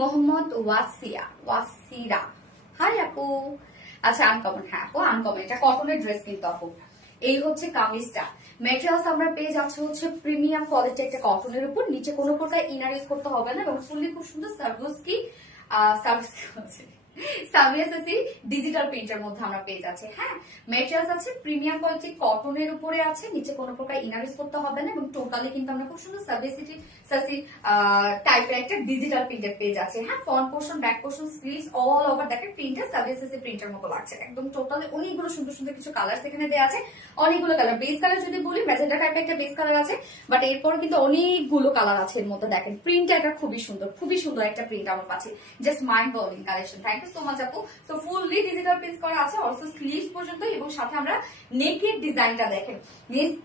মোহাম্মদ ওয়াসিরা। হাই আপু। আচ্ছা আনকমন, হ্যাঁ আপু আনকমন, এটা কটনের ড্রেস কিন্তু আপু। এই হচ্ছে কামিজটা। মেটেরিয়ালস আমরা পেয়ে যাচ্ছে হচ্ছে প্রিমিয়াম কোয়ালিটি একটা কটনের উপর, নিচে কোনো প্রকার ইনার ইউজ করতে হবে না এবং ফুললি খুব সুন্দর সার্ভিসকি ডিজিটাল প্রিন্টের মধ্যে আমরা পেয়ে যাচ্ছি। হ্যাঁ, মেটেরিয়ালস আছে প্রিমিয়াম কোয়ালিটি কটনের উপরে আছে, নিচে কোনো প্রকার ইনার ইউজ করতে হবে না এবং টোটালি কিন্তু আমরা খুব সুন্দর সার্সি টাইপের একটা ডিজিটাল প্রিন্টের পেয়ে যাচ্ছে। হ্যাঁ, front portion, back portion, sleeves all over দেখেন প্রিন্টের সার্ভিসি প্রিন্টের মতো লাগছে একদম। টোটালি অনেকগুলো সুন্দর সুন্দর কিছু কালার এখানে দেওয়া আছে, অনেকগুলো কালার। বেস কালার যদি বলি ম্যাজেন্টা টাইপের একটা বেস কালার আছে, বাট এরপর কিন্তু অনেকগুলো কালার আছে এর মধ্যে। দেখেন প্রিন্টটা এটা খুবই সুন্দর একটা প্রিন্ট আমরা পাচ্ছি, just mind blowing collection. Thank you so much আপু। সো ফুললি ডিজিটাল প্রিন্ট করা আছে, অলসো স্লিভস পর্যন্ত, এবং সাথে আমরা নেকের ডিজাইনটা দেখেন,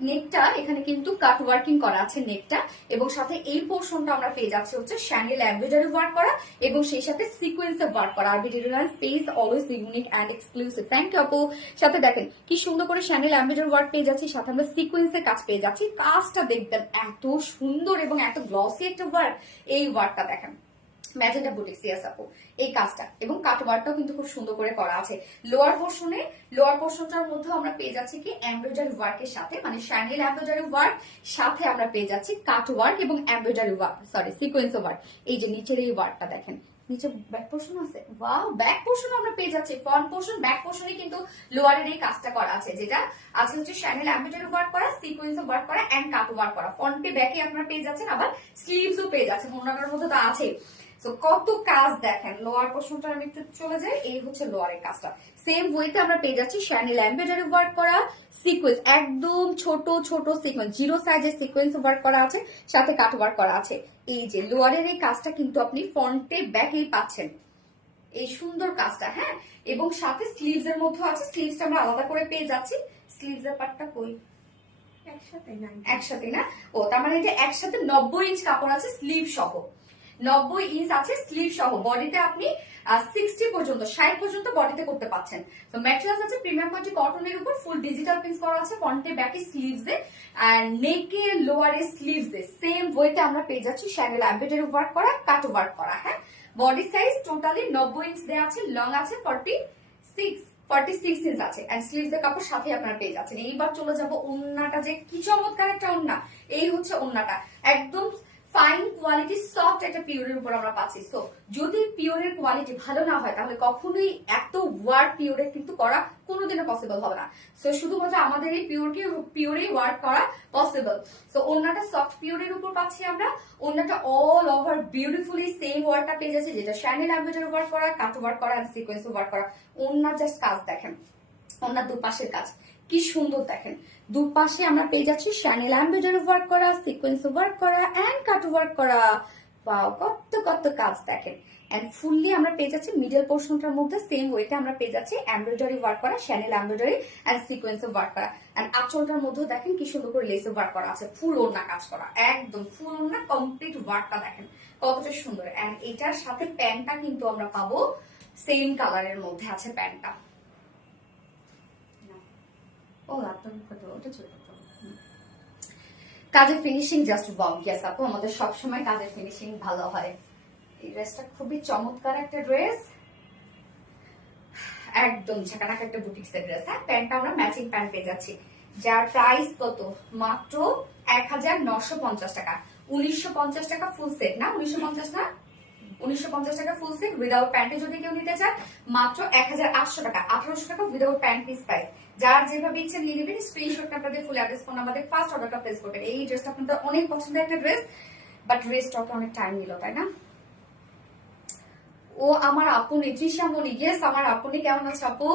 নেকটা এখানে কিন্তু কাট ওয়ার্কিং করা আছে নেকটা, এবং সাথে এই পোর্শনটা আমরা পেয়ে যাচ্ছি হচ্ছে শ্যান্ডেল এমব্রয়ডারি ওয়ার্ক করা এবং সেই সাথে সিকোয়েন্সে ওয়ার্ক করা। আরবিটেরিয়াল space always unique and exclusive. Thank you আপু। সাথে দেখেন কি সুন্দর করে শ্যান্ডেল এমব্রয়ডারি ওয়ার্ক পেয়ে যাচ্ছি, সাথে আমরা সিকোয়েন্সের কাজ পেয়ে যাচ্ছি। কাজটা দেখবেন এত সুন্দর এবং এত গ্লসি একটা ওয়ার্ক। এই ওয়ার্কটা দেখেন ম্যাজেন্টা বুটিক সিয়াস আপু, এই কাজটা এবং কাট ওয়ার্কটাও কিন্তু খুব সুন্দর করে করা আছে। লোয়ার পোর্শনটার মধ্যে আমরা পেয়ে যাচ্ছি কি এমব্রয়ডারি ওয়ার্কের সাথে, মানে শ্যান্ডেল এমব্রয়ডারি ওয়ার্ক সাথে আমরা পেয়ে যাচ্ছি কাট ওয়ার্ক এবং এমব্রয়ডারি ওয়ার্ক, সিকোয়েন্স ওয়ার্ক। এই যে নিচের এই ওয়ার্কটা দেখেন, নিচে ব্যাক পোর্শন আছে, ওয়াও ব্যাক পোর্শন আমরা পেয়ে যাচ্ছি। ফ্রন্ট পোর্শন ব্যাক পোর্শনে কিন্তু লোয়ারের এই কাজটা করা আছে, যেটা আছে হচ্ছে শ্যান্ডেল এমব্রয়ডারি ওয়ার্ক করা, সিকোয়েন্স ওয়ার্ক করা এন্ড কাট ওয়ার্ক করা। ফ্রন্টে ব্যাকে আপনারা পেয়ে যাচ্ছেন, আবার স্লিভসও পেয়ে যাচ্ছেন, ওনাটার মধ্যে তো আছে। তো কত কাজ দেখেন। লোয়ার পোর্শনটা আমি একটু চলে যাই, এই হচ্ছে লোয়ারের কাজটা। সেম ওয়েতে আমরা পেয়ে যাচ্ছি শ্যান্ডেল এমব্রয়ডারি ওয়ার্ক করা, সিকোয়েন্স একদম ছোট ছোট সিকোয়েন্স, জিরো সাইজের সিকোয়েন্স ওয়ার্ক করা আছে, সাথে কাট ওয়ার্ক করা আছে। এই যে লোয়ারের এই কাজটা কিন্তু আপনি ফ্রন্টে ব্যাকেই পাচ্ছেন, এই সুন্দর কাজটা। হ্যাঁ, এবং সাথে স্লিভস এর মধ্যে আছে, স্লিভসটা আমরা আলাদা করে পেয়ে যাচ্ছি। স্লিভস এর পার্টটা কই? একসাথে না? ও তার মানে এটা একসাথে 90 ইঞ্চ কাপড় আছে স্লিভ সহ, 90 ইঞ্চ আছে স্লিভ সহ। বডিতে আপনি 60 পর্যন্ত, 60 পর্যন্ত বডিতে করতে পাচ্ছেন। তো ম্যাটেরিয়ালস আছে প্রিমিয়াম কোয়ালিটি কটনের উপর, ফুল ডিজিটাল প্রিন্ট করা আছে ফ্রন্টে ব্যাকে স্লিভসে এন্ড নেকে লোয়ারে স্লিভসে। সেম ওয়েতে আমরা পেয়ে যাচ্ছি শ্যান্ডেল এমব্রয়ডারি ওয়ার্ক করা, কাট ওয়ার্ক করা। হ্যাঁ, বডি সাইজ টোটালি 90 ইঞ্চ দেওয়া আছে, লং আছে 46 ইঞ্চ আছে এন্ড স্লিভস এর কাপড় সাথে আপনারা পেয়ে যাচ্ছেন। এইবার চলে যাব ওন্নাটা, যে কি চমৎকার একটা ওন্না। এই হচ্ছে ওন্নাটা, একদম ফাইন কোয়ালিটি সফট একটা পিওরের উপর আমরা পাচ্ছি। সো যদি পিওরের কোয়ালিটি ভালো না হয় তাহলে কখনোই এত ওয়ার্ক পিওরের কিন্তু করা কোনোদিনও পসিবল হবে না। সো শুধুমাত্র আমাদের এই পিওরেই ওয়ার্ক করা পসিবল। সো ওন্নাটা সফট পিওরের উপর পাচ্ছি আমরা। ওন্নাটা অল ওভার বিউটিফুলি সেম ওয়ার্কটা পেয়ে যাচ্ছে, যেটা শ্যান্ডেল এমব্রয়ডারি ওয়ার্ক করা, কাট ওয়ার্ক করা এন্ড সিকোয়েন্স ওয়ার্ক করা। ওন্নার জাস্ট কাজ দেখেন, ওন্নার দুপাশের কাজ কি সুন্দর দেখেন। দুপাশে আমরা পেয়ে যাচ্ছি শ্যানেল এমব্রয়ডারি ওয়ার্ক করা, সিকোয়েন্স ওয়ার্ক করা এন্ড কাট ওয়ার্ক করা। ওয়াও, কত কত কাজ দেখেন। এন্ড ফুললি আমরা পেয়ে যাচ্ছি মিডল পোর্শনটার মধ্যে সেম ওয়েতে আমরা পেয়ে যাচ্ছি এমব্রয়ডারি ওয়ার্ক করা, Chanel embroidery and sequence work করা। এন্ড আঁচলটার মধ্যে দেখেন কি সুন্দর করে লেস ওয়ার্ক করা আছে, ফুল ওড়না কাজ করা, একদম ফুল ওড়না কমপ্লিট ওয়ার্কটা দেখেন কতটা সুন্দর। এন্ড এটার সাথে প্যান্টটা কিন্তু আমরা পাবো সেম কালারের মধ্যে আছে প্যান্টটা। কাজের ফিনিশিং জাস্ট ওয়াও। ইয়েস আপু, আমাদের সবসময় কাজের ফিনিশিং ভালো হয়। এই ড্রেসটা খুবই চমৎকার একটা ড্রেস, একদম ঝাঁকানাকা একটা বুটিক্সের ড্রেস। হ্যাঁ, প্যান্টটা আমরা ম্যাচিং প্যান্ট পেয়ে যাচ্ছি, যার প্রাইস কত? মাত্র 1950 টাকা। 1950 টাকা ফুল সেট না? 1950 না, 1950 টাকা ফুল সেট উইদাউট প্যান্টে যদি কেউ নিতে চান মাত্র 1800 টাকা, 1800 টাকা উইদাউট প্যান্ট পিস প্রাইস। যার যেভাবে ইচ্ছে নিয়ে নেবেন, স্ক্রিনশটটা আপনাদের ফুল অ্যাড্রেস ফোন আমাদের ফার্স্ট অর্ডারটা প্লেস করবেন। এই ড্রেসটা আপনাদের অনেক পছন্দের একটা ড্রেস, বাট রেস্টকে অনেক টাইম নিল, তাই না? ও আমার আপু নিত্রিশামণি, ইয়েস আমার আপনি কেমন আছে আপু?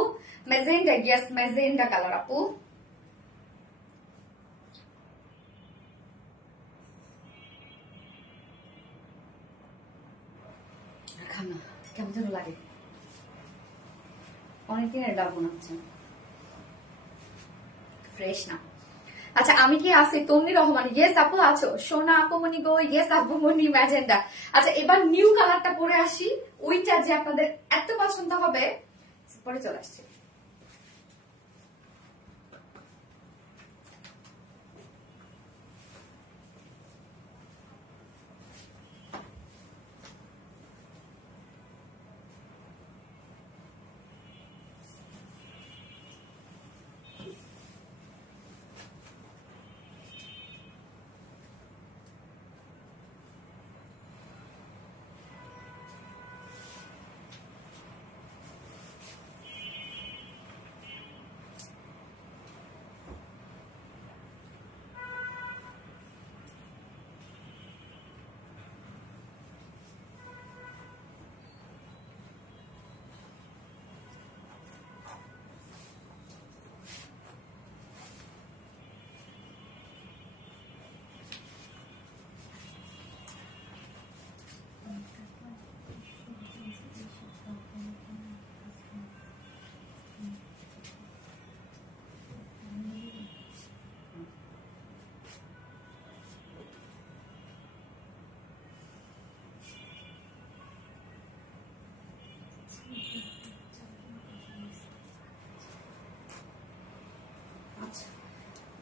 মেজেন্ডা, ইয়েস মেজেন্ডা কালার আপু। কেমন যেন লাগে, অনেকদিনের ডাব মনে হচ্ছে, ফ্রেশ না। আচ্ছা, আমি কি আছি? তন্নি রহমান, ইয়েস আপু আছো। সোনা আপুমনি গো, ইয়েস আপুমনি ম্যাজেন্ডা। আচ্ছা, এবার নিউ কালারটা পরে আসি, ওইটা যে আপনাদের এত পছন্দ হবে, পরে চলে আসছি।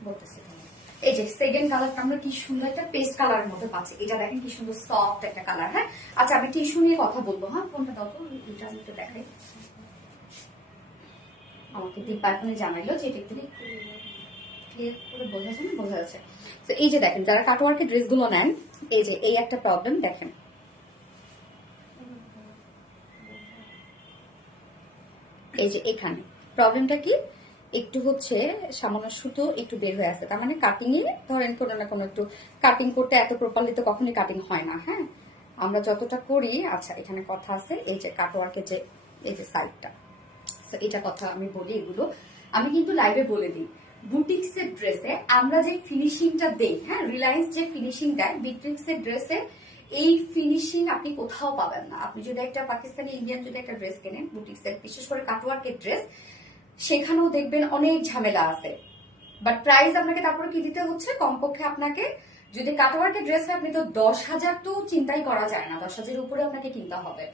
বলতেছি এই যে সেকেন্ড কালারটা আমরা কি সুন্দর একটা পেস্ট কালারের মধ্যে পাচ্ছি। এটা দেখেন কি সুন্দর সফট একটা কালার। হ্যাঁ, আচ্ছা আমি টিস্যু নিয়ে কথা বলবো। হ্যাঁ, কোনটা দাও তো, এটা আমি একটু দেখাই। আমাকে দীপা এখন জানাইলো যে এটা একটু ক্লিয়ার করে বোঝা যাচ্ছে। তো এই যে দেখেন যারা কাটওয়ার্কের ড্রেসগুলো নেন, এই যে এই একটা প্রবলেম দেখেন, এই যে এখানে প্রবলেমটা কি, একটু হচ্ছে সামান্য সুতো একটু বের হয়ে আসে, তার মানে কাটিং এ ধরেন কোনো না কোনো একটু কাটিং করতে এত প্রপারলি তো কখনোই কাটিং হয় না। হ্যাঁ, আমরা যতটা করি। আচ্ছা এখানে কথা আছে এই যে কাটওয়ার্কের যে এই যে সাইডটা, এটা কথা আমি বলি, এগুলো আমি কিন্তু লাইভে বলে দিই। বুটিক্সের ড্রেসে আমরা যে ফিনিশিংটা দেই, হ্যাঁ রিলায়েন্স যে ফিনিশিং দেয় বুটিক্সের ড্রেসে, এই ফিনিশিং আপনি কোথাও পাবেন না। আপনি যদি একটা পাকিস্তানি ইন্ডিয়ান যদি একটা ড্রেস কেনেন বুটিক্সের, বিশেষ করে কাটওয়ার্কের ড্রেস, সেখানেও দেখবেন অনেক ঝামেলা আছে। বাট প্রাইস আপনাকে তারপরে কি দিতে হচ্ছে, কমপক্ষে আপনাকে যদি কাটওয়ার্কের ড্রেস হয় আপনি তো 10,000 তো চিন্তাই করা যায় না, 10,000 উপরে আপনাকে কিনতে হবে।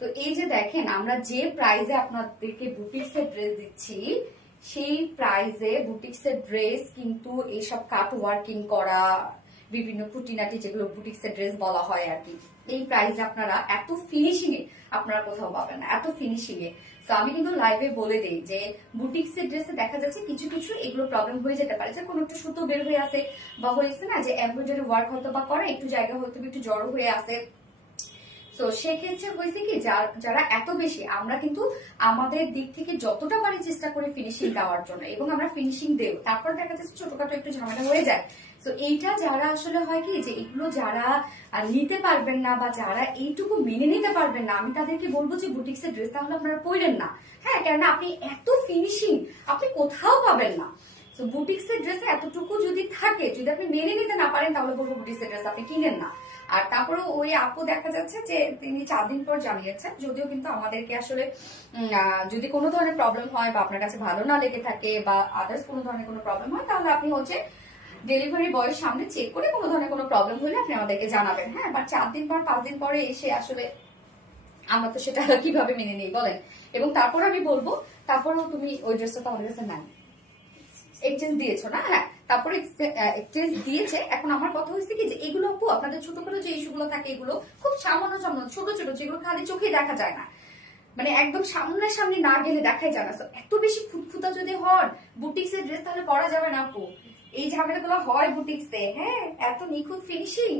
তো এই যে দেখেন আমরা যে প্রাইজে আপনাদেরকে বুটিক্সের ড্রেস দিচ্ছি, সেই প্রাইজে বুটিক্সের ড্রেস কিন্তু এইসব কাট ওয়ার্কিং করা বিভিন্ন খুঁটিনাটি যেগুলো বুটিক্সের ড্রেস বলা হয় আর কি, এই প্রাইজে আপনারা এত ফিনিশিং এ আপনারা কোথাও পাবেন না, এত ফিনিশিং এ। তো আমি কিন্তু লাইভে বলে দিই যে বুটিক্সের ড্রেসে দেখা যাচ্ছে কিছু কিছু এগুলো প্রবলেম হয়ে যেতে পারে, যে কোনো একটু সুতো বের হয়ে আসে, বা হয়েছে না যে এমব্রয়ডারি ওয়ার্ক হয়তো বা করে একটু জায়গা হয়তো একটু জড়ো হয়ে আসে। তো সেক্ষেত্রে হয়েছে কি, যারা এত বেশি, আমরা কিন্তু আমাদের দিক থেকে যতটা পারি চেষ্টা করি ফিনিশিং দেওয়ার জন্য, এবং আমরা ফিনিশিং দেব, তারপর দেখা যাচ্ছে ছোটখাটো একটু ঝামেলা হয়ে যায়। তো এইটা যারা আসলে হয় কি যে এগুলো যারা নিতে পারবেন না বা যারা এইটুকু মেনে নিতে পারবেন না, আমি তাদেরকে বলবো যে বুটিক্সের ড্রেস তাহলে আপনারা পরেন না। হ্যাঁ, কেননা আপনি এত ফিনিশিং আপনি কোথাও পাবেন না। তো বুটিক্সের ড্রেসে এতটুকু যদি থাকে, যদি আপনি মেনে নিতে না পারেন, তাহলে বলবো বুটিক্সের ড্রেস আপনি কিনেন না। আর তারপরে ওই আপু দেখা যাচ্ছে যে তিনি 4 দিন পর জানিয়েছেন, যদিও কিন্তু আমাদেরকে আসলে যদি কোনো ধরনের প্রবলেম হয় বা আপনার কাছে ভালো না লেগে থাকে বা আদার্স কোনো ধরনের কোনো প্রবলেম হয়, তাহলে আপনি হচ্ছে ডেলিভারি বয়ের সামনে চেক করে কোনো ধরনের কোনো প্রবলেম হলে আপনি আমাদেরকে জানাবেন। হ্যাঁ, বাট 4 দিন পর 5 দিন পরে এসে আসলে আমরা তো সেটা কিভাবে মেনে নিই বলেন। এবং তারপর আমি বলবো, তারপরও তুমি ওই ড্রেসটা তো আমাদের কাছে নেন, এক্সচেঞ্জ দিয়েছো না? হ্যাঁ, তারপরে এক্সচেঞ্জ দিয়েছে। এখন আমার কথা হচ্ছে কি যে এগুলো আপু আপনাদের ছোট করে যে ইস্যুগুলো থাকে, এগুলো খুব সামান্য সামান্য ছোট ছোট, যেগুলো খালি চোখে দেখা যায় না, মানে একদম সামনাসামনি না গেলে দেখাই যায় না। এত বেশি খুঁতখুঁতা যদি হন বুটিক্সের ড্রেস, তাহলে পরা যাবে না আপু। এই ঝামেলাগুলো হয় বুটিক্সে। হ্যাঁ, এত নিখুঁত ফিনিশিং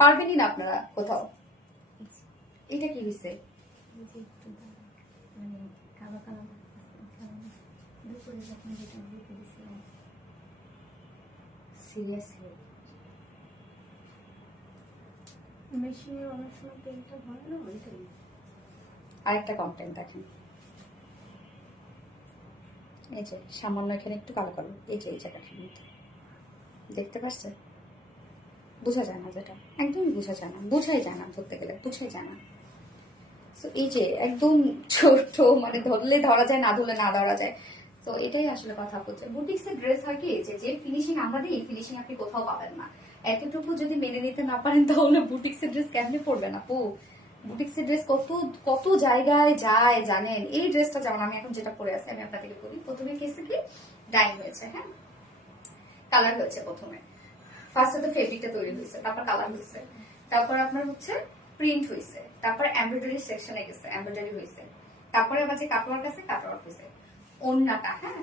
পারবেনই না আপনারা কোথাও। এটা কি হয়েছে? সিরিয়াসলি মেশিনে অনেক সময় তেলটা ভরে না, ওইটাই। আরেকটা কমপ্লেন দেখেন, এই যে সামান্য এখানে একটু কালো কালো, এই যে এই জায়গাটার মধ্যে দেখতে পাচ্ছে, বোঝা যায় না, যেটা একদমই বোঝা যায় না, বোঝাই যায় না, ধরতে গেলে বোঝাই যায় না। তো এই যে একদম ছোট, মানে ধরলে ধরা যায়, না ধরলে না ধরা যায়। তো এটাই আসলে কথা বলছে। বুটিক্সের ড্রেস হয় কি যে ফিনিশিং আমরা দিই, এই ফিনিশিং আপনি কোথাও পাবেন না। এতটুকু যদি মেনে নিতে না পারেন, তাহলে বুটিক্সের ড্রেস কেমনে পরবেন আপু? বুটিক্সের ড্রেস কত কত জায়গায় যায় জানেন। এই ড্রেসটা যেমন আমি এখন যেটা পরে আছি, আমি আপনাদেরকে বলি, প্রথমে কেসে কি ডাইং হয়েছে, হ্যাঁ কালার হয়েছে, প্রথমে ফার্স্টে তো ফেব্রিকটা তৈরি হয়েছে, তারপর কালার হয়েছে, তারপর আপনার হচ্ছে প্রিন্ট হয়েছে, তারপর এমব্রয়ডারি সেকশনে গেছে, এমব্রয়ডারি হয়েছে, তারপরে আবার যে কাটওয়ার্ক আছে কাটওয়ার্ক হয়েছে। ওন্নাটা, হ্যাঁ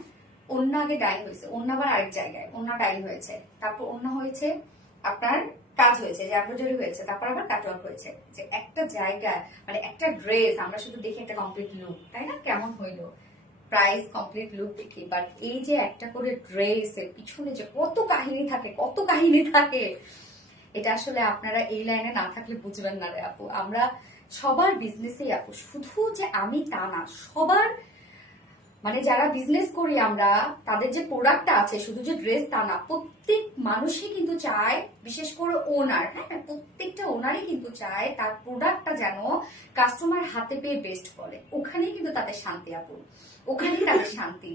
ওন্না আগে ডাইং হয়েছে, ওন্না আবার আরেক জায়গায় ওন্না ডাইং হয়েছে, তারপর ওন্না হয়েছে আপনার কাজ হয়েছে, যে এমব্রয়ডারি হয়েছে, তারপর আবার কাটওয়ার্ক হয়েছে। যে একটা জায়গায় মানে একটা ড্রেস আমরা শুধু দেখি একটা কমপ্লিট লুক, তাই না, কেমন হইলো প্রাইস কমপ্লিট লুক দেখি, বাট এই যে একটা করে ড্রেস এর পিছনে যে কত কাহিনী থাকে, কত কাহিনী থাকে, এটা আসলে আপনারা এই লাইনে না থাকলে বুঝবেন না রে আপু। আমরা সবার বিজনেসেই আপু, শুধু যে আমি তা না, সবার মানে যারা বিজনেস করি আমরা, তাদের যে প্রোডাক্টটা আছে, শুধু যে ড্রেস তা না, প্রত্যেক মানুষই কিন্তু চায়, বিশেষ করে ওনার, হ্যাঁ প্রত্যেকটা ওনারই কিন্তু চায় তার প্রোডাক্টটা যেন কাস্টমার হাতে পেয়ে বেস্ট করে। ওখানেই কিন্তু তাদের শান্তি আপু, ওখানেই তাদের শান্তি।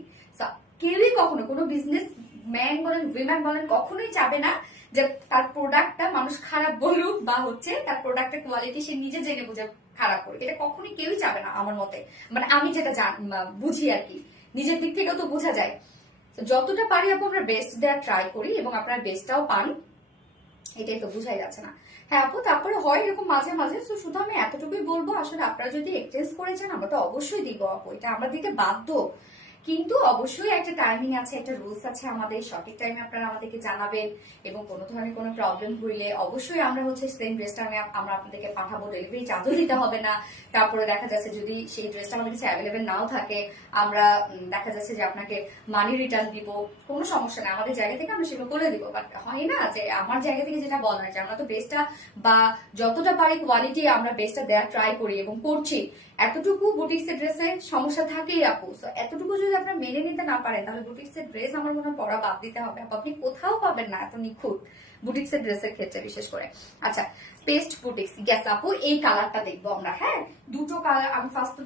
কেউই কখনো কোনো বিজনেস ম্যান বলেন উইম্যান বলেন কখনোই চাবে না যে তার প্রোডাক্টটা মানুষ খারাপ বলুক, বা হচ্ছে তার প্রোডাক্টের কোয়ালিটি সে নিজে জেনে বুঝে খারাপ করে। এটা কখনোই কেউই চাবে না আমার মতে, মানে আমি যেটা বুঝি আর কি, নিজের দিক থেকেও তো বোঝা যায়। তো যতটা পারি আপু আমরা বেস্ট দেওয়ার ট্রাই করি এবং আপনারা বেস্টটাও পান, এটাই তো বুঝাই যাচ্ছে না। হ্যাঁ আপু, তারপরে হয় এরকম মাঝে মাঝে, তো শুধু আমি এতটুকুই বলবো, আসলে আপনারা যদি এক্সচেঞ্জ করে চান আমরা তো অবশ্যই দিব আপু, এটা আমরা দিতে বাধ্য, কিন্তু অবশ্যই একটা টাইমিং আছে, একটা রুলস আছে আমাদের, সঠিক টাইমে আপনারা আমাদেরকে জানাবেন এবং কোনো ধরনের কোনো প্রবলেম হইলে অবশ্যই আমরা হচ্ছে সেম ড্রেসটা আমরা আপনাদেরকে পাঠাবো, ডেলিভারি চার্জও দিতে হবে না। তারপরে দেখা যাচ্ছে যদি সেই ড্রেসটা আমাদের কাছে অ্যাভেলেবেল নাও থাকে, আমরা দেখা যাচ্ছে যে আপনাকে মানি রিটার্ন দিব, কোনো সমস্যা নেই, আমাদের জায়গা থেকে আমরা সেগুলো করে দিব। বাট হয় না যে আমার জায়গা থেকে যেটা বলা হয় যে আমরা তো বেস্টটা বা যতটা পারি কোয়ালিটি আমরা বেস্টটা দেওয়ার ট্রাই করি এবং করছি। এতটুকু বুটিক্সের ড্রেসে সমস্যা থাকেই আপু, এতটুকু যদি আপনারা মেনে নিতে না পারেন তাহলে বুটিক্সের ড্রেস আমার মনে হয় পরা বাদ দিতে হবে আপু, আপনি কোথাও পাবেন না এত নিখুঁত বুটিক্সের ড্রেসের ক্ষেত্রে বিশেষ করে। আচ্ছা, পেস্ট বুটিক্স, গ্যাস আপু এই কালারটা দেখবো আমরা। হ্যাঁ, দুটো কালার আমি ফার্স্ট তো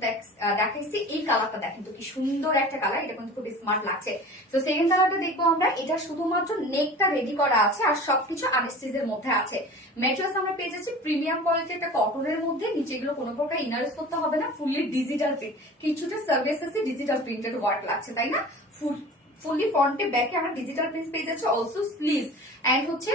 দেখাইছি, এই কালারটা দেখেন তো কি সুন্দর একটা কালার, এটা কিন্তু খুব স্মার্ট লাগছে। তো সেকেন্ড কালারটা দেখবো আমরা, এটা শুধুমাত্র নেকটা রেডি করা আছে আর সবকিছু আনস্টিচের মধ্যে আছে। ম্যাটেরিয়ালস আমরা পেয়ে যাচ্ছি প্রিমিয়াম কোয়ালিটির একটা কটনের মধ্যে, নিচেগুলো কোনো প্রকার ইনারেস করতে হবে না, ফুললি ডিজিটাল প্রিন্ট, কিছুটা সার্ভিসেসে ডিজিটাল প্রিন্টেড ওয়ার্ক লাগছে তাই না, ফুললি ফ্রন্টে ব্যাকে আমরা ডিজিটাল প্রিন্ট পেয়ে যাচ্ছি, অলসো স্লিভস এন্ড হচ্ছে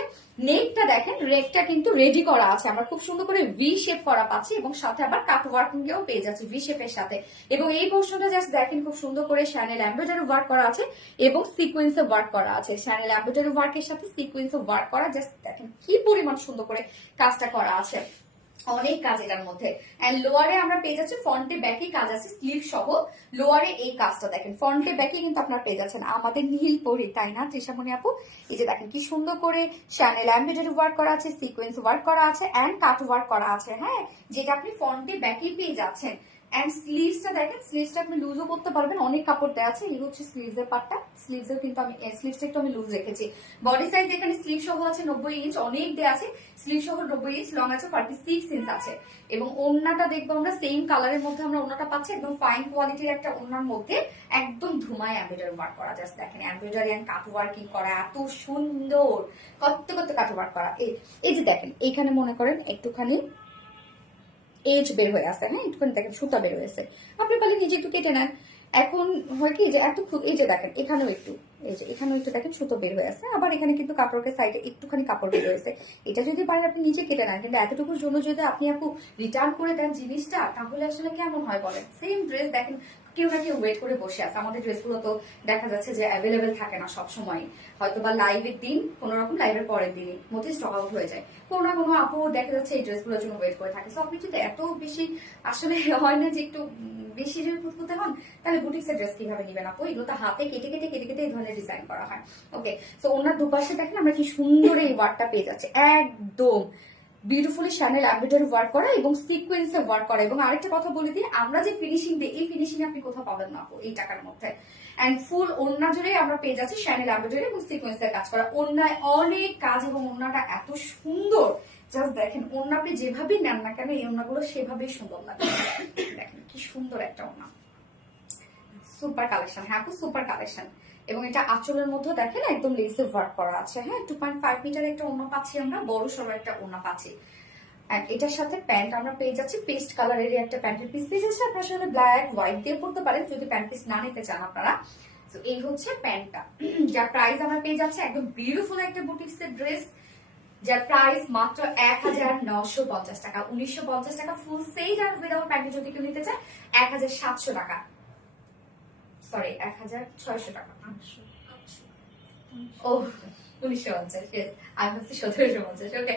নেকটা দেখেন, নেকটা কিন্তু রেডি করা আছে, আমরা খুব সুন্দর করে ভি শেপ করা পাচ্ছি এবং সাথে আবার কাট ওয়ার্কিংও পেয়ে যাচ্ছি ভি শেপের সাথে। এবং এই পোর্শনটা জাস্ট দেখেন খুব সুন্দর করে শ্যানেল এমব্রয়ডারি ওয়ার্ক করা আছে এবং সিকোয়েন্সে ওয়ার্ক করা আছে, শ্যানেল এমব্রয়ডারি ওয়ার্কের সাথে সিকোয়েন্সে ওয়ার্ক করা, জাস্ট দেখেন কি পরিমাণ সুন্দর করে কাজটা করা আছে, অনেক কাজ এটার মধ্যে। এন্ড লোয়ারে আমরা পেয়ে যাচ্ছি ফ্রন্টে ব্যাকে কাজ আছে স্লিভ সহ, লোয়ারে এই কাজটা দেখেন ফ্রন্টে ব্যাকে কিন্তু আপনারা পেয়ে যাচ্ছেন আমাদের নীল পরি, তাই না তৃষামণি আপু? এই যে দেখেন কি সুন্দর করে শ্যানেল এমব্রয়ডারি ওয়ার্ক করা আছে, সিকোয়েন্স ওয়ার্ক করা আছে এন্ড কাট ওয়ার্ক করা আছে। হ্যাঁ, যেটা আপনি ফ্রন্টে ব্যাকে পেয়ে যাচ্ছেন। এন্ড স্লিভসটা দেখেন, স্লিভসটা আপনি লুজও করতে পারবেন, অনেক কাপড় দেওয়া আছে, এই হচ্ছে স্লিভসের পার্টটা, স্লিভসেও কিন্তু আমি স্লিভসটা একটু আমি লুজ রেখেছি। বডি সাইজ এখানে স্লিভ সহ আছে 90 ইঞ্চ, অনেক দেওয়া আছে, স্লিভ সহ 90 ইঞ্চ, লং আছে 46 ইঞ্চ আছে। এবং ওড়নাটা দেখবো আমরা সেম কালারের মধ্যে আমরা ওড়নাটা পাচ্ছি, একদম ফাইন কোয়ালিটির একটা ওড়নার মধ্যে একদম ধুমায় এমব্রয়ডারি ওয়ার্ক করা, জাস্ট দেখেন এমব্রয়ডারি এন্ড কাট ওয়ার্কিং করা, এত সুন্দর কত কত কাট ওয়ার্ক করা। এই যে দেখেন এইখানে মনে করেন একটুখানি এজ বের হয়ে আসে, হ্যাঁ একটুখানি দেখেন সুতা বের হয়েছে, আপনি পারলে নিজে একটু কেটে নেন। এখন হয় কি যে এত এই যে দেখেন এখানেও একটু, এই যে এখানেও একটু দেখেন সুতো বের হয়ে আছে, আবার এখানে কিন্তু কাপড়ের সাইডে একটুখানি কাপড় বের হয়েছে, এটা যদি পারেন আপনি নিজে কেটে নেন। কিন্তু এতটুকুর জন্য যদি আপনি আপু রিটার্ন করে দেন জিনিসটা, তাহলে আসলে কেমন হয় বলেন? সেম ড্রেস দেখেন কেউ না কেউ ওয়েট করে বসে আছে, আমাদের ড্রেসগুলো তো দেখা যাচ্ছে যে অ্যাভেলেবেল থাকে না সবসময়, হয়তো বা লাইভের দিন কোন রকম, লাইভের পরের দিনই মধ্যে স্টক আউট হয়ে যায়, কোনো না কোনো আপু দেখা যাচ্ছে এই ড্রেসগুলোর জন্য ওয়েট করে থাকে। সো আপনি যদি এত বেশি আসলে হয় না যে একটু বেশি যদি খুঁতখুঁতে হন, তাহলে বুটিক্সের ড্রেস কিভাবে নিবেন আপু? এগুলো তো হাতে কেটে কেটে কেটে কেটে এই ধরনের ডিজাইন করা হয়। ওকে, তো ওনার দুপাশে দেখেন আমরা কি সুন্দর এই ওয়ার্কটা পেয়ে যাচ্ছে, একদম বিউটিফুলি শ্যানেল এমব্রয়ডারি ওয়ার্ক করা এবং সিকোয়েন্সে ওয়ার্ক করা। এবং আরেকটা কথা বলে দিই, আমরা যে ফিনিশিং দিই এই ফিনিশিং আপনি কোথাও পাবেন না আপু এই টাকার মধ্যে। এন্ড ফুল ওড়না জুড়ে আমরা পেয়ে যাচ্ছি শ্যানেল এমব্রয়ডারি এবং সিকোয়েন্সের কাজ করা, ওড়নায় অনেক কাজ এবং ওড়নাটা এত সুন্দর, জাস্ট দেখেন ওড়না আপনি যেভাবেই নেন না কেন এই ওড়নাগুলো সেভাবেই সুন্দর লাগে। দেখেন কি সুন্দর একটা ওড়না, সুপার কালেকশন। হ্যাঁ আপু সুপার কালেকশন। এবং এটা আঁচলের মধ্যে দেখেন একদম লেসে ওয়ার্ক করা আছে। হ্যাঁ 2.5 মিটার একটা ওড়না পাচ্ছি আমরা, বড় সড়ো একটা ওড়না পাচ্ছি। আর এটার সাথে প্যান্ট আমরা পেয়ে যাচ্ছি পেস্ট কালারের একটা প্যান্টের পিস পেয়ে যাচ্ছে, আপনার সাথে ব্ল্যাক হোয়াইট দিয়ে পড়তে পারেন যদি প্যান্ট পিস না নিতে চান আপনারা। তো এই হচ্ছে প্যান্টটা, যার প্রাইস আমরা পেয়ে যাচ্ছি একদম বিউটিফুল একটা বুটিক্সের ড্রেস, যার প্রাইস মাত্র 1950 টাকা, 1950 টাকা ফুল সেট। আর উইদাউট প্যান্টে যদি কেউ নিতে চায় 1700 টাকা, সরি 1600 টাকা। ও 1950, আমি ভাবছি 1750। ওকে,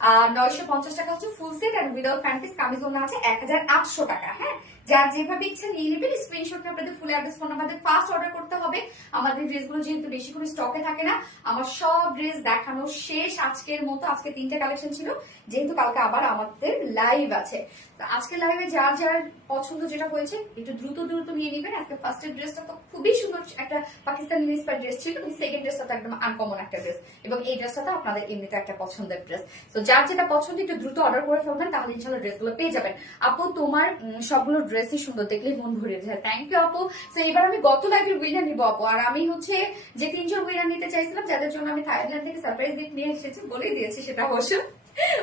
1950 টাকা হচ্ছে ফুল সেট আর উইদাউট প্যান্ট পিস, কামিজ ওড়না আছে 1800 টাকা। হ্যাঁ, যার যেভাবে ইচ্ছা নিয়ে নেবেন, স্ক্রিনশট আপনাদের full address phone number first order করতে হবে। আমাদের ড্রেসগুলো যেহেতু বেশি করে স্টকে থাকে না, আমার সব ড্রেস দেখানো শেষ আজকের মতো। আজকে 3টে কালেকশন ছিল, যেহেতু কালকে আবার আমাদের লাইভ আছে। তো আজকে লাইভে যার যার পছন্দ যেটা হয়েছে একটু দ্রুত দ্রুত নিয়ে নেবেন। আজকে ফার্স্টের ড্রেসটা তো খুবই সুন্দর একটা পাকিস্তানি ইন্সপায়ার্ড ড্রেস ছিল, কিন্তু সেকেন্ড ড্রেসটা তো একদম আনকমন একটা ড্রেস, এবং এই ড্রেসটা তো আপনাদের এমনিতে একটা পছন্দের ড্রেস। তো যার যেটা পছন্দ একটু দ্রুত অর্ডার করে ফেলবেন, তাহলে ইনশাআল্লাহ ড্রেসগুলো পেয়ে যাবেন। আপু তোমার সবগুলো ড্রেসই সুন্দর, দেখলেই মন ভরে যায়। থ্যাংক ইউ আপু। তো এবার আমি গত লাইভের উইনার নিবো আপু, আর আমি হচ্ছে যে 3 জন উইনার নিতে চাইছিলাম, যাদের জন্য আমি থাইল্যান্ড থেকে সারপ্রাইজ গিফট নিয়ে এসেছি, বলেই দিয়েছি সেটা অবশ্য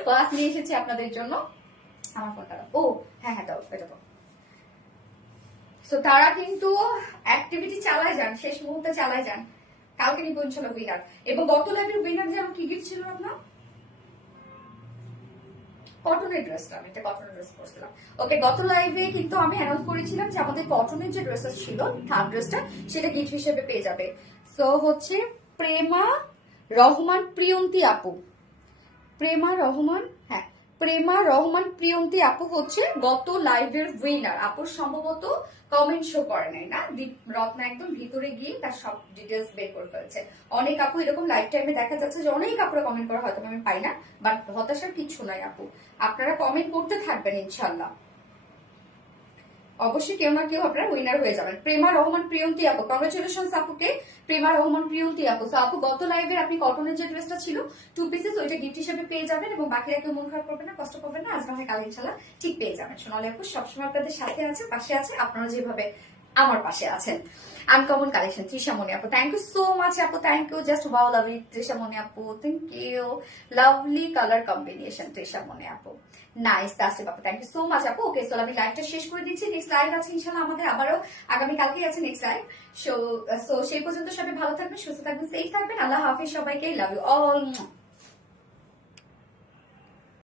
ক্লাস নিয়ে এসেছি আপনাদের জন্য। আমার ফোনটা ও হ্যাঁ হ্যাঁ দাও, এটা দাও। সো তারা কিন্তু অ্যাক্টিভিটি চালায় যান, শেষ মুহূর্তে চালায় যান। কালকে নিব ইনশাল্লাহ উইনার। এবং গত লাইভের উইনার যে আমার কি গিফট ছিল আপনার কটনের ড্রেসটা, আমি একটা কটনের ড্রেস পরছিলাম। ওকে, গত লাইভে কিন্তু আমি অ্যানাউন্স করেছিলাম যে আমাদের কটনের যে ড্রেসেস ছিল থার্ড ড্রেসটা সেটা গিফট হিসেবে পেয়ে যাবে। সো হচ্ছে প্রেমা রহমান প্রিয়ন্তী আপু, প্রেমা রহমান, হ্যাঁ প্রেমা রহমান প্রিয়ন্তী আপু হচ্ছে গত লাইভের উইনার। আপুর সম্ভবত কমেন্ট শো করে নাই না, রত্না একদম ভিতরে গিয়ে তার সব ডিটেলস বের করে ফেলছে। অনেক আপু এরকম লাইভ টাইমে দেখা যাচ্ছে যে অনেক আপুরা কমেন্ট করা হয়তো আমি পাই না, বাট হতাশার কিছু নাই আপু, আপনারা কমেন্ট করতে থাকবেন ইনশাল্লাহ, অবশ্যই কেউ না কেউ আপনারা উইনার হয়ে যাবেন। প্রেমা রহমান প্রিয়ন্তী আপু, কংগ্রেচুলেশন আপুকে, প্রেমা রহমান প্রিয়ন্তী আপু। সো আপু গত লাইভে আপনি কটনের যে ড্রেসটা ছিল 2 পিসেস, ওইটা গিফট হিসেবে পেয়ে যাবেন এবং বাকিরা কেউ মন খারাপ করবেন না, কষ্ট করবেন না, আজ না হয় কাল ইনশাল্লাহ ঠিক পেয়ে যাবেন। সোনালী আপু সবসময় আপনাদের সাথে আছে, পাশে আছে, আপনারা যেভাবে আমার পাশে আছেন। আনকমন কালেকশন তৃষামণি আপু, থ্যাংক ইউ সো মাচ আপু, thank you, just wow lovely Trishamoni আপু, thank you, lovely colour combination Trishamoni আপু, নাইস তাসরিফ আপু, থ্যাংক ইউ সো মাচ আপু। ওকে, সো আমি লাইভটা শেষ করে দিচ্ছি, নেক্সট লাইভ আছে ইনশাআল্লাহ আমাদের, আবারও আগামী কালকেই আছে নেক্সট লাইভ। সো সেই পর্যন্ত সবাই ভালো থাকবেন, সুস্থ থাকবেন, সেফ থাকবেন, আল্লাহ হাফিজ সবাইকে, লাভ ইউ অল।